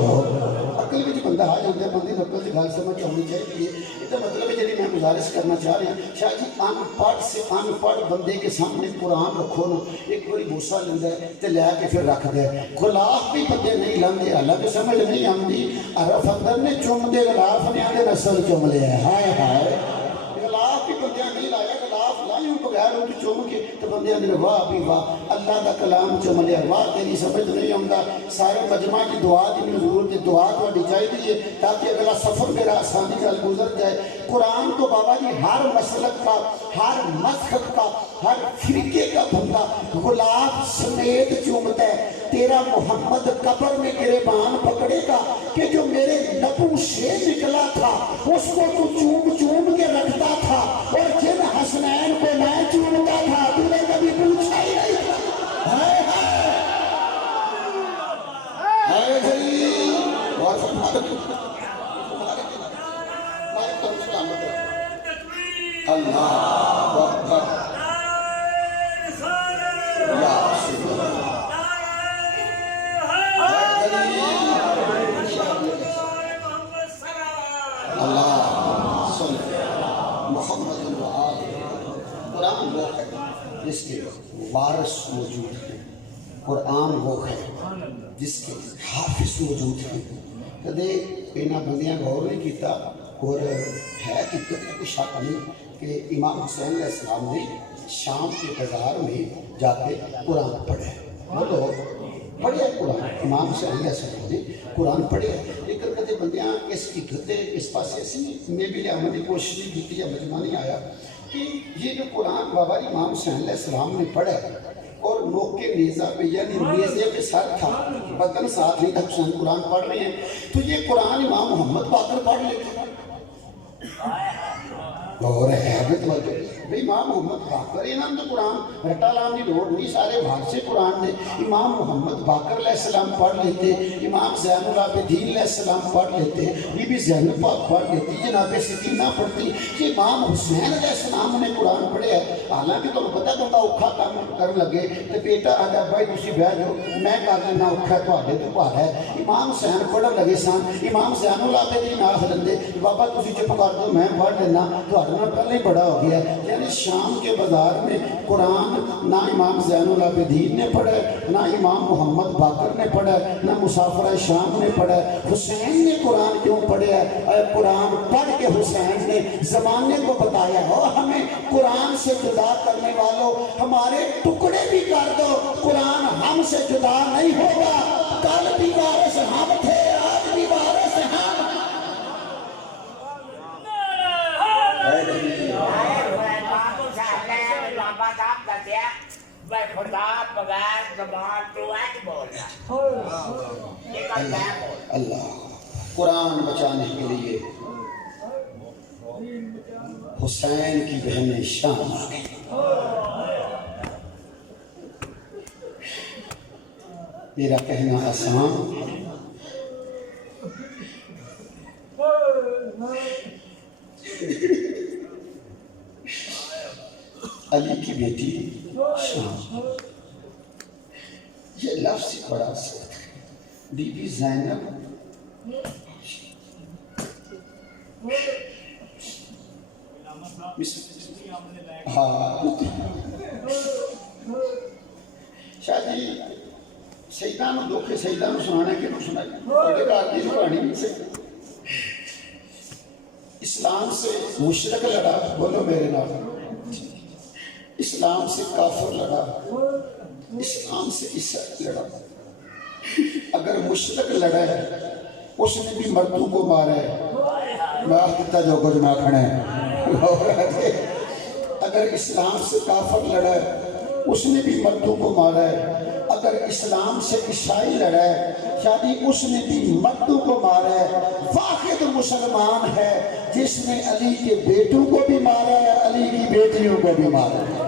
عقل وچ بندہ آ جاندا ہے، بندے نوں عقل تے گل سمجھ آنی چاہیے۔ یہ تو مطلب ہے جڑی میں گزارش کرنا چاہ رہا ہوں، شاہ جی ان پڑھ سے ان پڑھ بندے کے سامنے قرآن رکھو نا، ایک باری بوسا لیندا ہے تے لے کے پھر رکھ دے۔ غلاف بھی بندے نہیں لاندے، حالانکہ سمجھ نہیں آندی، عرف اندر نے چوم دے غلاف نے آدھے نسل چوم لے ہے۔ ہائے ہائے، غلاف بھی بندیاں نہیں لایا، غلاف لائیوں بغیر ان کی چوم کے تو بندیاں نے واہ بھی واہ اللہ دا کلام چوم لیا، واہ تیری سمجھ نہیں آتا۔ سارے مجمع کی دعا دی ضرورت ہے، دعا تھوڑی چاہیے تاکہ اگلا سفر میرا آسانی نال گزر جائے۔ قرآن تو بابا جی ہر مسلک کا، ہر مذہب کا، ہر فرقے کا بندہ غلاف سمیت چومتا ہے۔ تیرا محمد قبر میں گریبان پکڑے گا کہ جو میرے لبوں سے نکلا تھا اس کو تو چوم چوم کے رکھتا تھا، اور جن حسنین کو میں چومتا تھا تو نے کبھی پوچھا ہی نہیں تھا۔ ہائے ہائے ہائے جی، بہت اللہ اکبر، یا رسول اللہ، اللہ صلی محمد اللہ۔ قرآن وہ ہے جس کے وارث موجود ہیں، قرآن وہ ہے جس کے حافظ موجود ہیں۔ کدے انہاں بندیاں غور نہیں کیتا، اور ہے کہ کوئی شک نہیں کہ امام حسین علیہ السلام نے شام کے بازار میں جا کے قرآن پڑھے۔ بولو پڑھے قرآن، امام حسین علیہ السلام نے قرآن پڑھے، لیکن کدے بندیاں اس کی گدے اس پاسے اسی میں بھی لے کی کوشش نہیں کی یا مجمع نہیں آیا کہ یہ جو قرآن بابا امام حسین علیہ السلام نے پڑھا اور نوک کے نیزہ پہ، یعنی نیزے پہ سر تھا، بدن ساتھ نہیں تھا، حسین قرآن پڑھ رہے ہیں، تو یہ قرآن امام محمد باقر پڑھ لیتے اور ہے بھئی امام محمد باقر، انہاں تو قرآن رٹا لام دی لوڑ نہیں، سارے بھاگ سے قرآن نے امام محمد باقر علیہ السلام پڑھ لیتے، امام زین العابدین علیہ السلام پڑھ لیتے، بی بی زینب پاک پڑھ لیتی، جناب سکینہ پڑھتی، کہ امام حسین علیہ السلام نے قرآن پڑھے ہے۔ حالانکہ تو پتہ بندہ اوکھا کام کرن لگے تو بیٹا آجا بھائی تسی بہ جاؤ، میں کہا نہ اوکھا تواڈے تو بھار ہے۔ امام حسین پڑھن لگے سن، امام زین العابدین آکھ لندے بابا تسی چپ کر دو میں پڑھ لینا، تواڈے نال پہلے ہی بڑا ہو گیا۔ یعنی شام کے بازار میں قرآن نہ امام زین العابدین نے پڑھا، نہ امام محمد باقر نے پڑھا، نہ مسافرہ شام نے پڑھا۔ حسین نے قرآن کیوں پڑھا ہے؟ قرآن پڑھ کے حسین نے زمانے کو بتایا ہو ہمیں قرآن سے جدا کرنے والوں ہمارے ٹکڑے بھی کر دو، قرآن ہم سے جدا نہیں ہوگا، کل بھی وارث ہم تھے آج بھی وارث ہم۔ اللہ قرآن بچانے کے لیے حسین کی بہنیں شام آ گئی۔ میرا کہنا آسان، علی کی بیٹی شام، یہ لفظ بڑا سخت ہے۔ بی بی زینب ہاں شاہ جی شہیدان دکھ شہیدان سنانا کہ نہ سنائی کہانی نہیں سے اسلام سے مشرک لڑا، بولو میرے نام، اسلام سے کافر لڑا، اسلام سے عیسائی لڑا۔ اگر مشرک لڑا ہے اس نے بھی مردوں کو مارا ہے، میں آختا جو کچھ نہ کھڑے ہیں۔ اگر اسلام سے کافر لڑا ہے اس نے بھی مردوں کو مارا ہے، اگر اسلام سے عیسائی لڑا ہے شادی اس نے بھی مردوں کو مارا ہے۔ واحد مسلمان ہے جس نے علی کے بیٹوں کو بھی مارا ہے، علی کی بیٹیوں کو بھی مارا ہے۔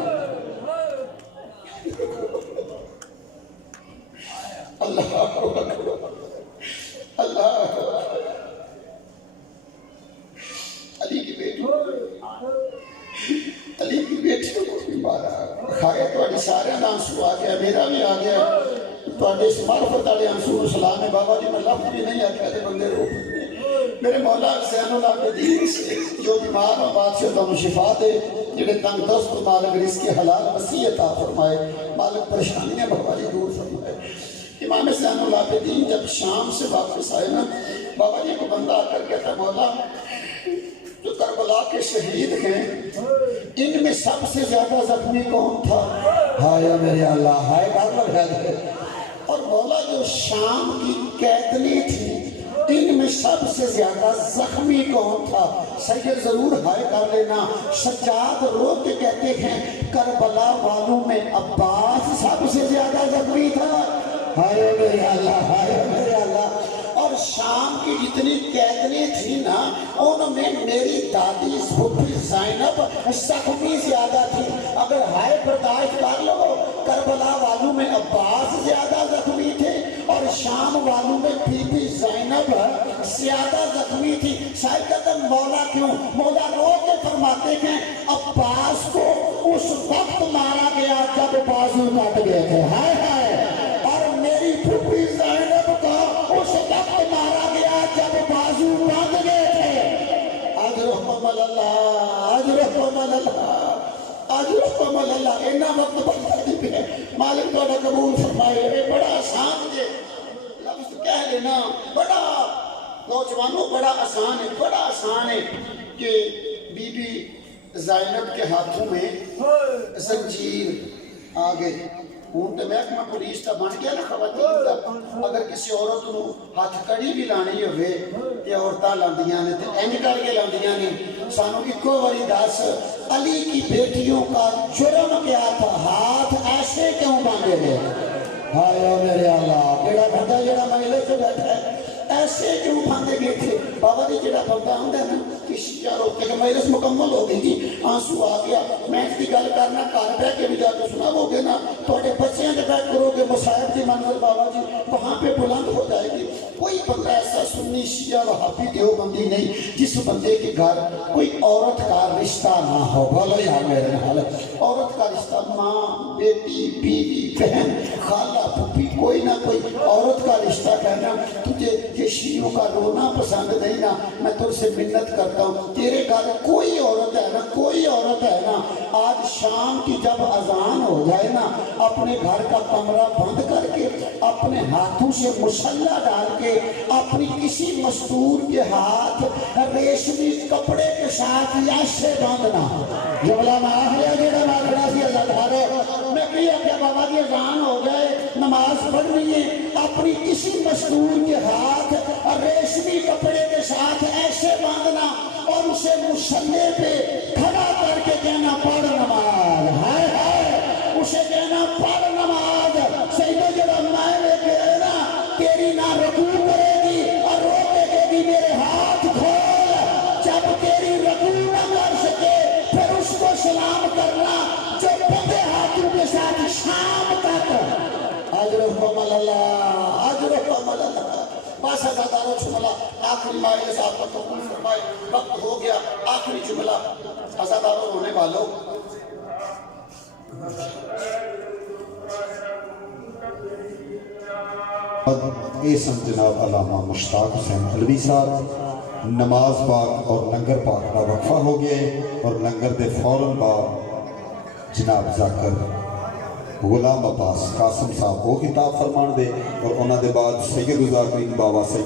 اللہ اکبر، اللہ اکبر۔ علی کی بیٹیوں کو بھی مارا۔ کھائے تو سارے آنسو آ گیا، میرا بھی آ گیا، اس معرفت والے آنسو سلام ہے بابا جی، میں لفظ بھی نہیں آتا تھے بندے رو۔ میرے مولا حسین اللہ کے دین سے جو بیمار اور بادشاہ تم شفا دے، جنہیں تنگ دست مالک رزق حلال وسیع عطا فرمائے، مالک پریشانیاں بابا جی دور فرمائے۔ امام حسین اللہ کے دین جب شام سے واپس آئے نا، بابا جی کو بندہ آ کر کہتا مولا جو کربلا کے شہید ہیں ان میں سب سے زیادہ زخمی کون تھا؟ ہائے میرے اللہ، ہائے بار ہے۔ اور مولا جو شام کی قیدنی تھی ان میں سب سے زیادہ زخمی کون تھا؟ سید ضرور ہائے کر لینا۔ سجاد رو کے کہتے ہیں کربلا والوں میں عباس سب سے زیادہ زخمی تھا۔ ہائے میرے اللہ، ہائے میرے اللہ۔ اور شام کی جتنی قیدنی تھی نا ان میں میری دادی پھوپھی زینب زخمی زیادہ تھی۔ اگر ہائے برداشت کر لو، کربلا والوں میں عباس زیادہ زخمی تھے اور شام والوں میں بی بی زینب زیادہ زخمی تھی۔ شاید کہتے ہیں مولا کیوں؟ مولا رو کے فرماتے ہیں عباس کو اس وقت مارا گیا جب بازو کٹ گئے تھے، ہائے ہائے، اور میری پھوپھی زینب کو اس وقت مارا گیا جب بازو بند گئے تھے۔ اجرکم اللہ، اجرکم اللہ، اجرکم اللہ۔ اینا وقت بندہ دی پہ مالک توڑا قبول فرمائے۔ یہ بڑا آسان ہے لفظ کہہ لینا، بڑا نوجوانوں بڑا آسان ہے، بڑا آسان ہے کہ بی بی زینب کے ہاتھوں میں زنجیر آ گئی۔ ہوں تو محکمہ پولیس کا بن گیا نا خواتین کا، اگر کسی عورت کو ہاتھ کڑی بھی لانی ہوئے یہ عورتیں لاندیاں نے تے اینج کر کے لاندیاں نے۔ سانو اکو واری دس علی کی بیٹیوں کا جرم کیا تھا؟ ہاتھ ایسے کیوں باندھے گئے؟ ہائے میرے اللہ، کیڑا بندہ جڑا مجلس سے بیٹھا ہے ایسے کیوں باندھے گئے تھے؟ بابا جی جڑا بندہ ہوندا ہے نا کسی یا روکے کہ مجلس مکمل ہو گئی تھی، آنسو آ گیا، میں اس کی گل کرنا گھر بیٹھ کے بھی جا کے سناؤ گے نا، تھوڑے بچیاں جب بیٹھ کرو گے مصائب کی منزل بابا جی وہاں پہ بلند ہو جائے گی۔ کوئی بندہ ایسا سنی شیعہ وہابی دیوبندی نہیں جس بندے کے گھر کوئی عورت کا رشتہ نہ ہو۔ بولو یار میرے حال، عورت کا رشتہ ماں، بیٹی، بیوی، بہن، خالہ، پھوپھی، کوئی نہ کوئی عورت کا رشتہ کہنا۔ تجھے یہ شیعوں کا رونا پسند نہیں نا، میں تجھ سے منت کرتا ہوں تیرے گھر کوئی عورت ہے نا، کوئی عورت ہے نا، آج شام کی جب اذان ہو جائے نا اپنے گھر کا کمرہ بند کر کے اپنے ہاتھوں سے مسلح ڈال کے اپنی کسی مستور کے ہاتھ ریشمی کپڑے کے ساتھ ایسے باندھنا۔ جبلا ماہیا جڑا ماکڑا سی اللہ دھارے میں کیا کہ بابا کی اذان ہو جائے نماز پڑھنی ہے، اپنی کسی مستور کے ہاتھ ریشمی کپڑے کے ساتھ ایسے باندھنا اور اسے مسلح پہ کھڑا کر کے کہنا پڑھ نماز، ہائے ہائے، اسے کہنا پڑھ نماز۔ سیدہ جڑا میں کہے نا تیری نہ رکوع کرے گی اور رو کے کہے گی میرے ہاتھ کھول، جب تیری رکوع نہ کر سکے پھر اس کو سلام کرنا جو بندے ہاتھوں کے ساتھ شام تک۔ اجرکم اللہ، اجرکم اللہ۔ بس ازاداروں جملہ آخری مائل صاحب پر قبول فرمائے، وقت ہو گیا، آخری جملہ ازاداروں ہونے والوں یہ سن جناب علامہ مشتاق حسین علوی صاحب نماز پاک اور لنگر پاک کا وقفہ ہو گیا اور لنگر دے فوراً بعد جناب ذاکر غلام عباس قاسم صاحب وہ خطاب فرمان دے اور انہوں دے بعد سید الذاکرین بابا سے